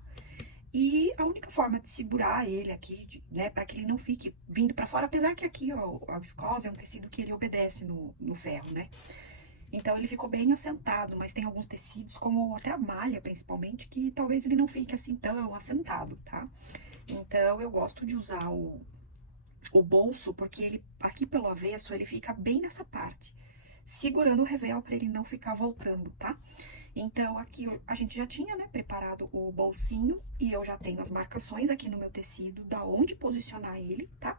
E a única forma de segurar ele aqui, né, pra que ele não fique vindo pra fora, apesar que aqui, ó, a viscose é um tecido que ele obedece no ferro, né? Então, ele ficou bem assentado, mas tem alguns tecidos, como até a malha, principalmente, que talvez ele não fique assim tão assentado, tá? Então, eu gosto de usar o bolso, porque ele, aqui pelo avesso, ele fica bem nessa parte, segurando o revel para ele não ficar voltando, tá? Então, aqui a gente já tinha, né, preparado o bolsinho e eu já tenho as marcações aqui no meu tecido, da onde posicionar ele, tá?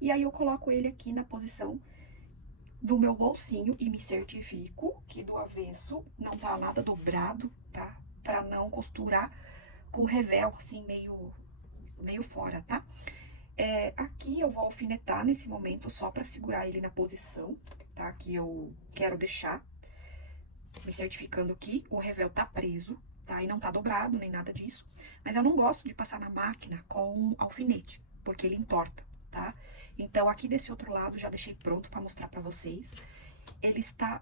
E aí eu coloco ele aqui na posição do meu bolsinho e me certifico que do avesso não tá nada dobrado, tá? Pra não costurar com o revel assim meio fora, tá? Aqui eu vou alfinetar nesse momento só pra segurar ele na posição, tá? Que eu quero deixar, me certificando que o revel tá preso, tá? E não tá dobrado, nem nada disso. Mas eu não gosto de passar na máquina com alfinete, porque ele entorta, tá? Então, aqui desse outro lado, já deixei pronto pra mostrar pra vocês. Ele está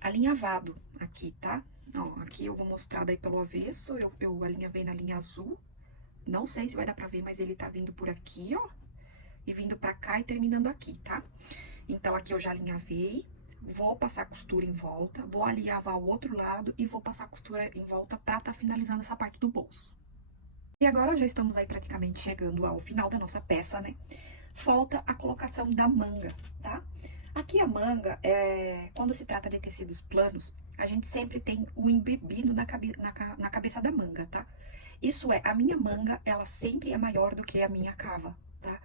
alinhavado aqui, tá? Ó, aqui eu vou mostrar daí pelo avesso, eu alinhavei na linha azul, Não sei se vai dar pra ver, mas ele tá vindo por aqui, ó. E vindo pra cá e terminando aqui, tá? Então, aqui eu já alinhavei. Vou passar costura em volta. Vou alinhavar o outro lado e vou passar costura em volta pra tá finalizando essa parte do bolso. E agora já estamos aí praticamente chegando ao final da nossa peça, né? Falta a colocação da manga, tá? Aqui a manga, quando se trata de tecidos planos, a gente sempre tem o embebido na cabeça da manga, tá? Isso é, a minha manga, ela sempre é maior do que a minha cava, tá?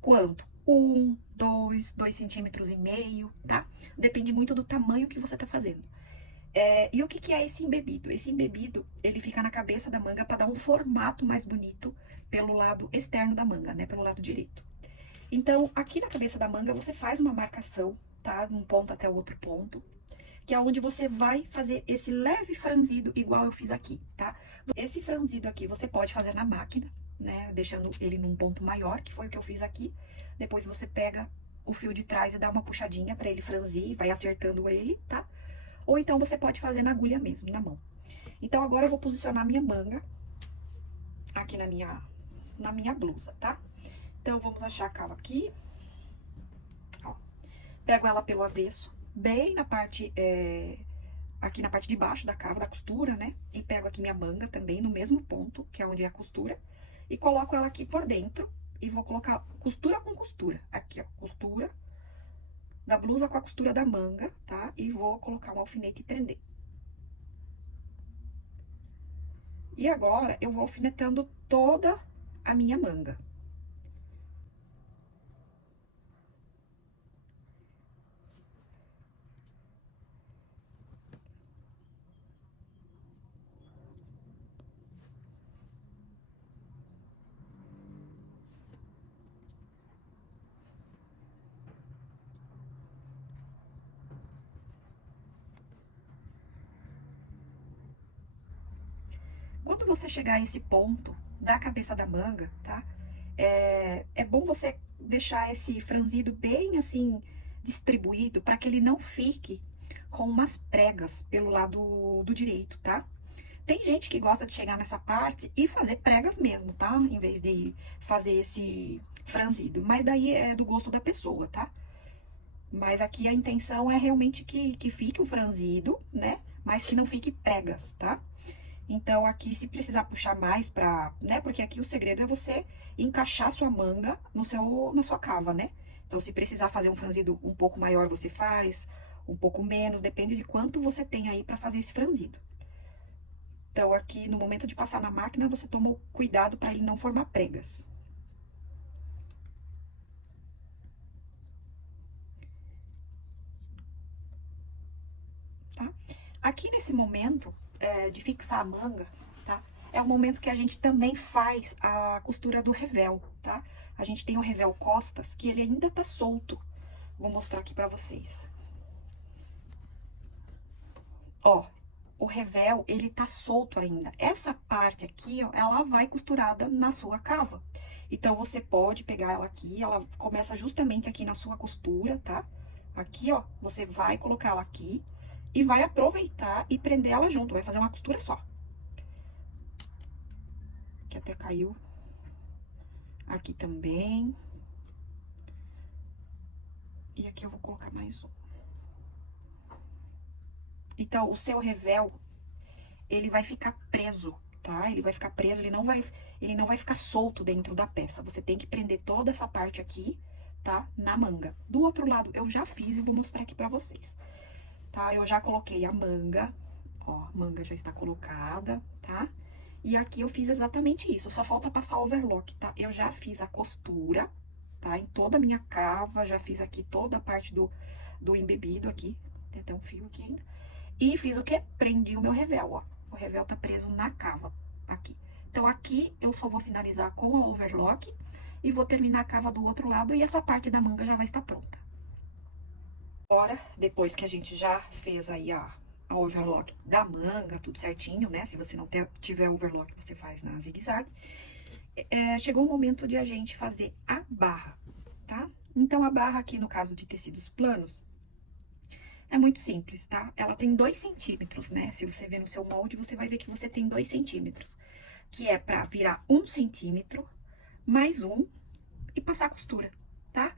Quanto? 1, 2 centímetros e meio, tá? Depende muito do tamanho que você tá fazendo. E o que que é esse embebido? Esse embebido, ele fica na cabeça da manga para dar um formato mais bonito pelo lado externo da manga, né? Pelo lado direito. Então, aqui na cabeça da manga, você faz uma marcação, tá? De um ponto até o outro ponto, que é onde você vai fazer esse leve franzido, igual eu fiz aqui, tá? Esse franzido aqui, você pode fazer na máquina, né? Deixando ele num ponto maior, que foi o que eu fiz aqui. Depois você pega o fio de trás e dá uma puxadinha pra ele franzir, vai acertando ele, tá? Ou então você pode fazer na agulha mesmo, na mão. Então, agora eu vou posicionar minha manga aqui na minha blusa, tá? Então, vamos achar a cava aqui. Ó, pego ela pelo avesso, bem na parte, aqui na parte de baixo da cava, da costura, né? E pego aqui minha manga também, no mesmo ponto, que é onde é a costura. E coloco ela aqui por dentro. E vou colocar costura com costura. Aqui, ó, costura da blusa com a costura da manga, tá? E vou colocar um alfinete e prender. E agora, eu vou alfinetando toda a minha manga. Quando você chegar a esse ponto da cabeça da manga, tá? É bom você deixar esse franzido bem assim distribuído para que ele não fique com umas pregas pelo lado do direito, tá? Tem gente que gosta de chegar nessa parte e fazer pregas mesmo, tá? Em vez de fazer esse franzido. Mas daí é do gosto da pessoa, tá? Mas aqui a intenção é realmente que fique um franzido, né? Mas que não fique pregas, tá? Então, aqui, se precisar puxar mais pra, né? Porque aqui o segredo é você encaixar sua manga na sua cava, né? Então, se precisar fazer um franzido um pouco maior, você faz, um pouco menos, depende de quanto você tem aí pra fazer esse franzido. Então, aqui, no momento de passar na máquina, você toma o cuidado pra ele não formar pregas. Tá? Aqui, nesse momento de fixar a manga, tá? É o momento que a gente também faz a costura do revel, tá? A gente tem o revel costas, que ele ainda tá solto. Vou mostrar aqui pra vocês. Ó, o revel, ele tá solto ainda. Essa parte aqui, ó, ela vai costurada na sua cava. Então, você pode pegar ela aqui, ela começa justamente aqui na sua costura, tá? Aqui, ó, você vai colocar ela aqui e vai aproveitar e prender ela junto, vai fazer uma costura só. Aqui até caiu. Aqui também. E aqui eu vou colocar mais um. Então, o seu revel, ele vai ficar preso, tá? Ele vai ficar preso, ele não vai ficar solto dentro da peça. Você tem que prender toda essa parte aqui, tá? Na manga. Do outro lado, eu já fiz e vou mostrar aqui pra vocês. Tá? Eu já coloquei a manga, ó, a manga já está colocada, tá? E aqui eu fiz exatamente isso, só falta passar o overlock, tá? Eu já fiz a costura, tá? Em toda a minha cava, já fiz aqui toda a parte do embebido aqui, tem até um fio aqui ainda. E fiz o quê? Prendi o meu revel, ó. O revel tá preso na cava, aqui. Então, aqui eu só vou finalizar com a overlock e vou terminar a cava do outro lado e essa parte da manga já vai estar pronta. Agora, depois que a gente já fez aí a overlock da manga, tudo certinho, né? Se você não tiver overlock, você faz na zigue-zague. Chegou o momento de a gente fazer a barra, tá? Então, a barra aqui, no caso de tecidos planos, é muito simples, tá? Ela tem 2 centímetros, né? Se você ver no seu molde, você vai ver que você tem 2 centímetros. que é pra virar 1 centímetro, mais um, e passar a costura, tá?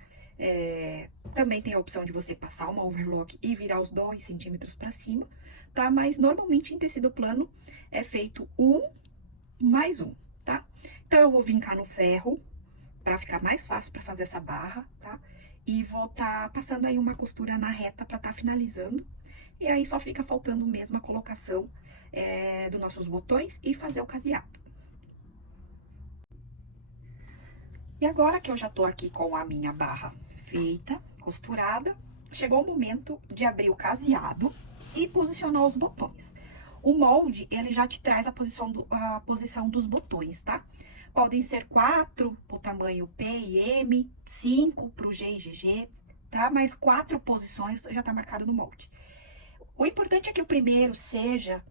Também tem a opção de você passar uma overlock e virar os 2 centímetros pra cima, tá? Mas normalmente em tecido plano é feito 1 mais 1, tá? Então, eu vou vincar no ferro pra ficar mais fácil pra fazer essa barra, tá? E vou tá passando aí uma costura na reta pra tá finalizando. E aí, só fica faltando mesmo a colocação dos nossos botões e fazer o caseado. E agora que eu já tô aqui com a minha barra feita, costurada, chegou o momento de abrir o caseado e posicionar os botões. O molde, ele já te traz a posição dos botões, tá? Podem ser 4 pro tamanho P e M, 5 pro G e GG, tá? Mas 4 posições já tá marcado no molde. O importante é que o primeiro seja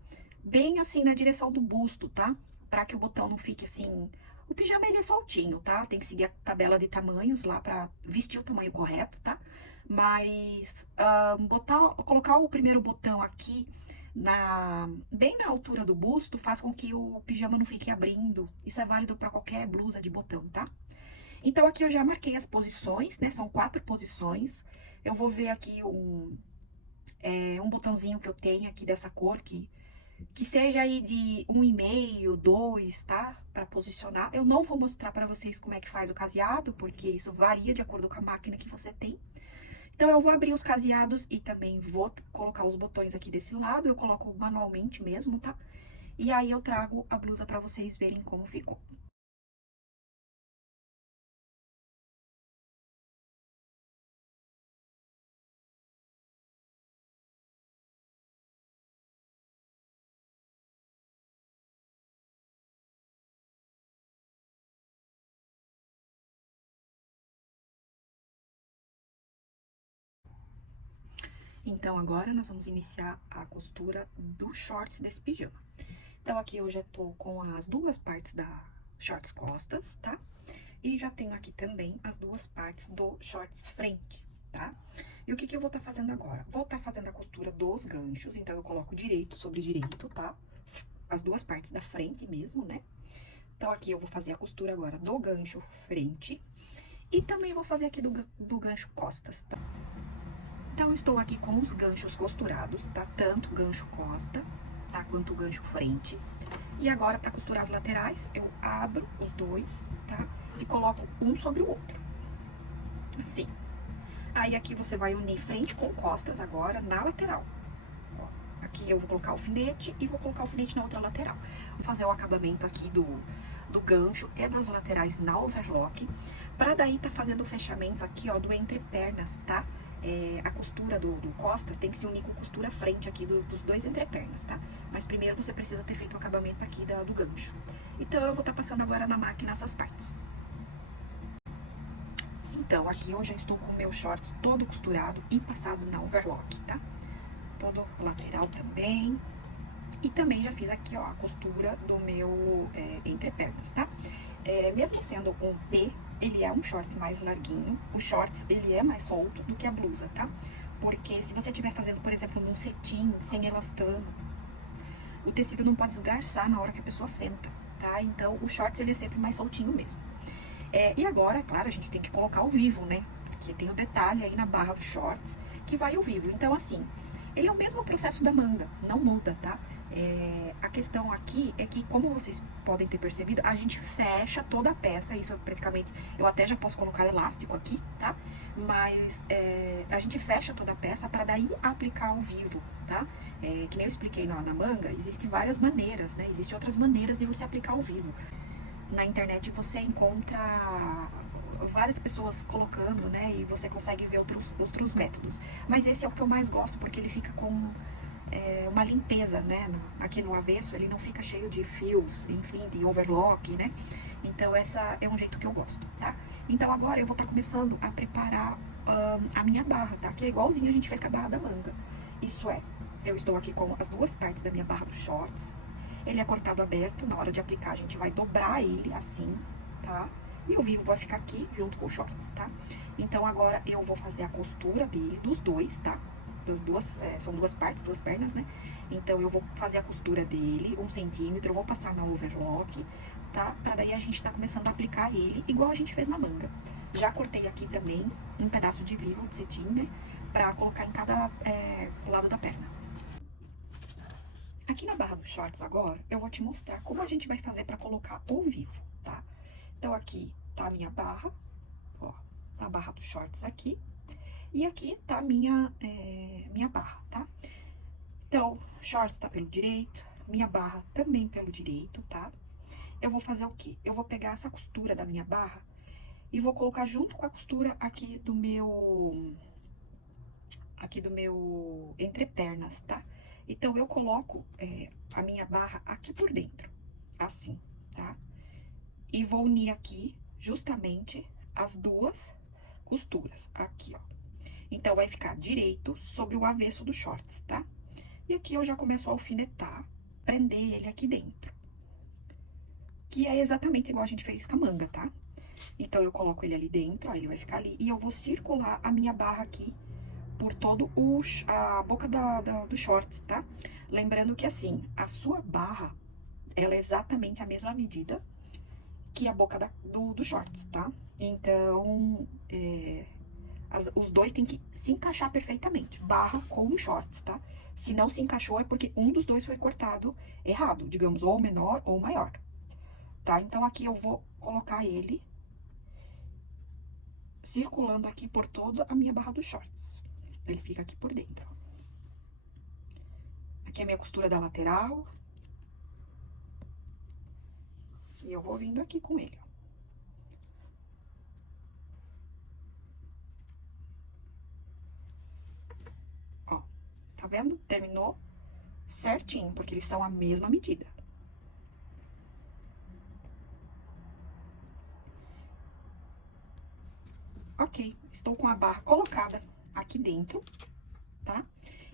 bem assim na direção do busto, tá? Pra que o botão não fique assim... O pijama, ele é soltinho, tá? Tem que seguir a tabela de tamanhos lá pra vestir o tamanho correto, tá? Mas colocar o primeiro botão aqui bem na altura do busto faz com que o pijama não fique abrindo. Isso é válido pra qualquer blusa de botão, tá? Então, aqui eu já marquei as posições, né? São 4 posições. Eu vou ver aqui um botãozinho que eu tenho aqui dessa cor que seja aí de 1,5, 2, tá? Pra posicionar. Eu não vou mostrar pra vocês como é que faz o caseado, porque isso varia de acordo com a máquina que você tem. Então, eu vou abrir os caseados e também vou colocar os botões aqui desse lado. Eu coloco manualmente mesmo, tá? E aí, eu trago a blusa pra vocês verem como ficou. Então, agora nós vamos iniciar a costura do shorts desse pijama. Então, aqui eu já tô com as 2 partes da shorts costas, tá? E já tenho aqui também as 2 partes do shorts frente, tá? E o que eu vou tá fazendo agora? Vou tá fazendo a costura dos ganchos, então eu coloco direito sobre direito, tá? As 2 partes da frente mesmo, né? Então, aqui eu vou fazer a costura agora do gancho frente e também vou fazer aqui do gancho costas, tá? Então, eu estou aqui com os ganchos costurados, tá? Tanto o gancho costa, tá? Quanto o gancho frente. E agora, para costurar as laterais, eu abro os 2, tá? E coloco um sobre o outro. Assim. Aí, aqui você vai unir frente com costas agora na lateral. Ó, aqui eu vou colocar o alfinete e vou colocar o alfinete na outra lateral. Vou fazer o acabamento aqui do gancho e das laterais na overlock. Pra daí, tá fazendo o fechamento aqui, ó, do entrepernas, tá? A costura do costas tem que se unir com costura frente aqui dos 2 entrepernas, tá? Mas primeiro você precisa ter feito o acabamento aqui do gancho. Então, eu vou estar passando agora na máquina essas partes. Então, aqui eu já estou com o meu shorts todo costurado e passado na overlock, tá? Todo lateral também. E também já fiz aqui, ó, a costura do meu entrepernas, tá? Mesmo sendo um P, ele é um shorts mais larguinho. O shorts, ele é mais solto do que a blusa, tá? Porque se você estiver fazendo, por exemplo, num cetim, sem elastano, o tecido não pode esgarçar na hora que a pessoa senta, tá? Então, o shorts, ele é sempre mais soltinho mesmo. E agora, é claro, a gente tem que colocar o vivo, né? Porque tem o detalhe aí na barra do shorts que vai o vivo. Então, assim, ele é o mesmo processo da manga, não muda, tá? A questão aqui é que, como vocês podem ter percebido, a gente fecha toda a peça, isso praticamente, eu até já posso colocar elástico aqui, tá? Mas a gente fecha toda a peça para daí aplicar o vivo, tá? Que nem eu expliquei na manga, existem várias maneiras, né? Existem outras maneiras de você aplicar o vivo. Na internet você encontra várias pessoas colocando, né? E você consegue ver outros métodos. Mas esse é o que eu mais gosto, porque ele fica com uma limpeza, né? Aqui no avesso ele não fica cheio de fios, enfim, de overlock, né? Então, essa é um jeito que eu gosto, tá? Então, agora eu vou estar começando a preparar a minha barra, tá? Que é igualzinho a gente fez com a barra da manga. Isso é, eu estou aqui com as 2 partes da minha barra do shorts. Ele é cortado aberto, na hora de aplicar a gente vai dobrar ele assim, tá? E o vivo vai ficar aqui junto com o shorts, tá? Então, agora eu vou fazer a costura dele, dos 2, tá? das duas, são duas partes, duas pernas, né? Então, eu vou fazer a costura dele, 1 centímetro, eu vou passar na overlock, tá? Pra daí a gente tá começando a aplicar ele, igual a gente fez na manga. Já cortei aqui também um pedaço de vivo, de cetim, né? Pra colocar em cada lado da perna. Aqui na barra dos shorts agora, eu vou te mostrar como a gente vai fazer pra colocar o vivo, tá? Então, aqui tá a minha barra, ó, tá a barra dos shorts aqui. E aqui tá a minha barra, tá? Então, shorts tá pelo direito, minha barra também pelo direito, tá? Eu vou fazer o quê? Eu vou pegar essa costura da minha barra e vou colocar junto com a costura aqui do meu entrepernas, tá? Então, eu coloco a minha barra aqui por dentro, assim, tá? E vou unir aqui, justamente, as duas costuras, aqui, ó. Então, vai ficar direito sobre o avesso dos shorts, tá? E aqui eu já começo a alfinetar, prender ele aqui dentro. Que é exatamente igual a gente fez com a manga, tá? Então, eu coloco ele ali dentro, ó, ele vai ficar ali. E eu vou circular a minha barra aqui por todo a boca dos shorts, tá? Lembrando que, assim, a sua barra, ela é exatamente a mesma medida que a boca dos shorts, tá? Então, os dois tem que se encaixar perfeitamente, barra com shorts, tá? Se não se encaixou é porque um dos dois foi cortado errado, digamos, ou menor ou maior, tá? Então, aqui eu vou colocar ele circulando aqui por toda a minha barra dos shorts. Ele fica aqui por dentro. Aqui é a minha costura da lateral. E eu vou vindo aqui com ele, ó. Ó, tá vendo? Terminou certinho, porque eles são a mesma medida. Ok, estou com a barra colocada aqui dentro, tá?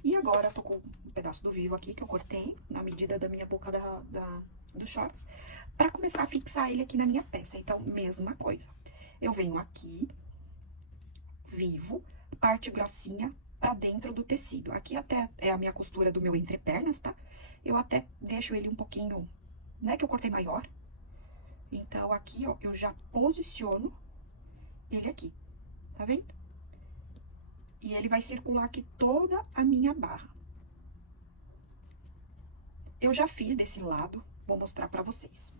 E agora, eu tô com um pedaço do vivo aqui, que eu cortei, na medida da minha boca dos shorts, pra começar a fixar ele aqui na minha peça. Então, mesma coisa. Eu venho aqui, vivo, parte grossinha pra dentro do tecido. Aqui até é a minha costura do meu entrepernas, tá? Eu até deixo ele um pouquinho, né, que eu cortei maior. Então, aqui, ó, eu já posiciono ele aqui, tá vendo? E ele vai circular aqui toda a minha barra. Eu já fiz desse lado, vou mostrar pra vocês.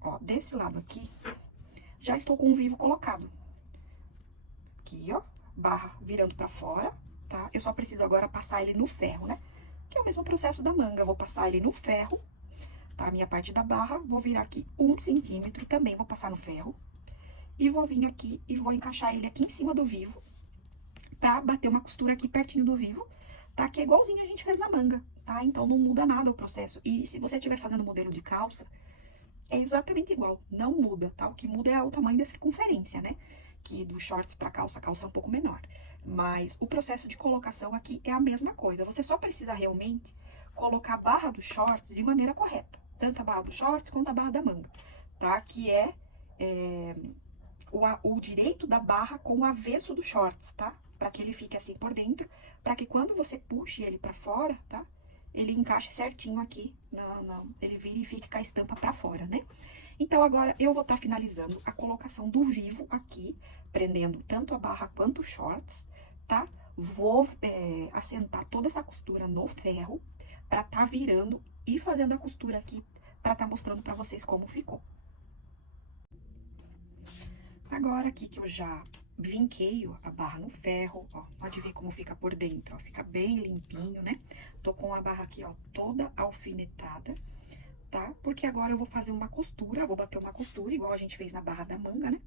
Ó, desse lado aqui, já estou com o vivo colocado. Aqui, ó, barra virando pra fora, tá? Eu só preciso agora passar ele no ferro, né? Que é o mesmo processo da manga. Eu vou passar ele no ferro, tá? A minha parte da barra, vou virar aqui 1 centímetro, também vou passar no ferro. E vou vir aqui e vou encaixar ele aqui em cima do vivo, pra bater uma costura aqui pertinho do vivo, tá? Que é igualzinho a gente fez na manga, tá? Então, não muda nada o processo. E se você estiver fazendo modelo de calça, é exatamente igual, não muda, tá? O que muda é o tamanho da circunferência, né? Que do shorts pra calça, a calça é um pouco menor. Mas o processo de colocação aqui é a mesma coisa. Você só precisa realmente colocar a barra dos shorts de maneira correta. Tanto a barra dos shorts quanto a barra da manga, tá? Que é o direito da barra com o avesso dos shorts, tá? Pra que ele fique assim por dentro, pra que quando você puxe ele pra fora, tá? Ele encaixe certinho aqui, ele vire e fique com a estampa pra fora, né? Então, agora, eu vou estar finalizando a colocação do vivo aqui, prendendo tanto a barra quanto os shorts, tá? Vou assentar toda essa costura no ferro, pra tá virando e fazendo a costura aqui, pra tá mostrando pra vocês como ficou. Agora, aqui que eu já vinqueio a barra no ferro, ó, pode ver como fica por dentro, ó, fica bem limpinho, né? Tô com a barra aqui, ó, toda alfinetada, tá? Porque agora eu vou fazer uma costura, vou bater uma costura, igual a gente fez na barra da manga, né?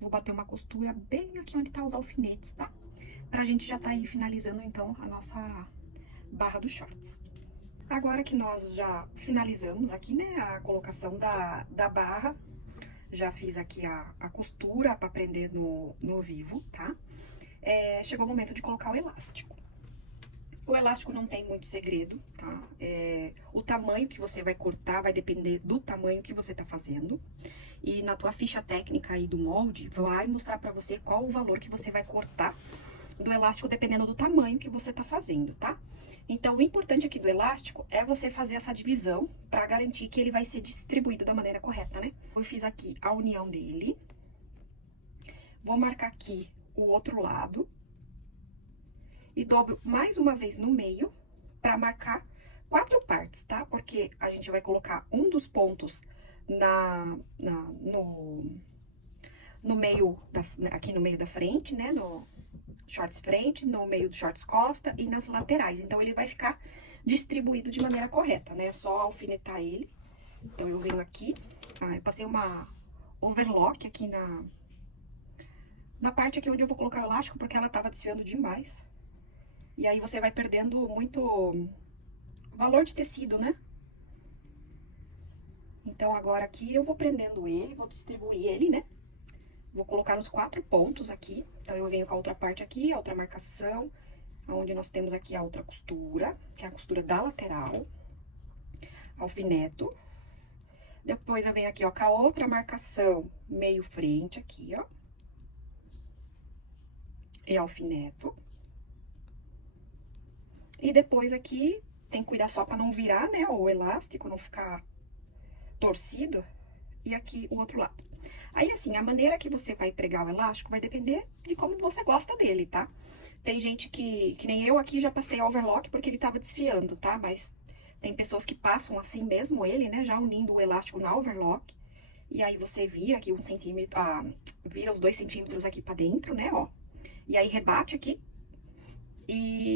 Vou bater uma costura bem aqui onde tá os alfinetes, tá? Pra gente já tá aí finalizando, então, a nossa barra dos shorts. Agora que nós já finalizamos aqui, né, a colocação da barra, já fiz aqui a costura pra prender no vivo, tá? Chegou o momento de colocar o elástico. O elástico não tem muito segredo, tá? O tamanho que você vai cortar vai depender do tamanho que você tá fazendo. E na tua ficha técnica aí do molde, vai mostrar pra você qual o valor que você vai cortar do elástico dependendo do tamanho que você tá fazendo, tá? Então, o importante aqui do elástico é você fazer essa divisão pra garantir que ele vai ser distribuído da maneira correta, né? Eu fiz aqui a união dele. Vou marcar aqui o outro lado. E dobro mais uma vez no meio pra marcar 4 partes, tá? Porque a gente vai colocar um dos pontos no meio, aqui no meio da frente, né? No shorts frente, no meio do shorts costa e nas laterais. Então, ele vai ficar distribuído de maneira correta, né? É só alfinetar ele. Então, eu venho aqui, eu passei uma overlock aqui na parte aqui onde eu vou colocar o elástico, porque ela tava desfiando demais. E aí, você vai perdendo muito valor de tecido, né? Então, agora aqui eu vou prendendo ele, vou distribuir ele, né? Vou colocar nos 4 pontos aqui. Então, eu venho com a outra parte aqui, a outra marcação, onde nós temos aqui a outra costura, que é a costura da lateral. Alfineto. Depois, eu venho aqui, ó, com a outra marcação, meio frente aqui, ó. E alfineto. E depois aqui, tem que cuidar só pra não virar, né, o elástico, não ficar torcido. E aqui, o outro lado. Aí, assim, a maneira que você vai pregar o elástico vai depender de como você gosta dele, tá? Tem gente que nem eu aqui, já passei overlock porque ele tava desfiando, tá? Mas tem pessoas que passam assim mesmo ele, né? Já unindo o elástico na overlock. E aí, você vira aqui 1 centímetro, vira os 2 centímetros aqui pra dentro, né, ó. E aí, rebate aqui.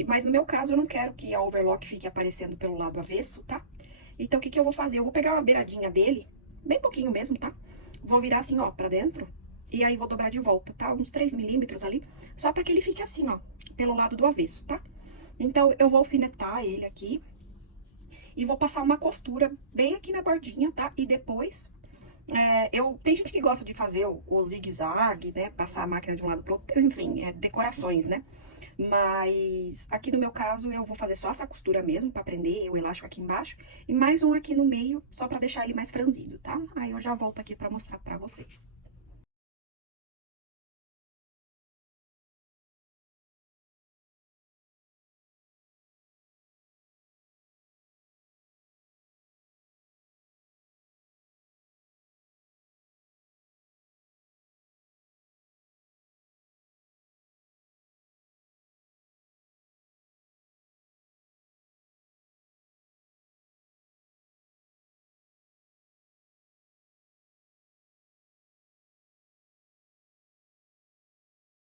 Mas no meu caso, eu não quero que a overlock fique aparecendo pelo lado avesso, tá? Então, o que que eu vou fazer? Eu vou pegar uma beiradinha dele, bem pouquinho mesmo, tá? Vou virar assim, ó, pra dentro. E aí, vou dobrar de volta, tá? Uns 3 milímetros ali, só pra que ele fique assim, ó, pelo lado do avesso, tá? Então, eu vou alfinetar ele aqui. E vou passar uma costura bem aqui na bordinha, tá? E depois, tem gente que gosta de fazer o zigue-zague, né? Passar a máquina de um lado pro outro, enfim, decorações, né? Mas aqui no meu caso, eu vou fazer só essa costura mesmo, pra prender o elástico aqui embaixo. E mais um aqui no meio, só pra deixar ele mais franzido, tá? Aí eu já volto aqui pra mostrar pra vocês.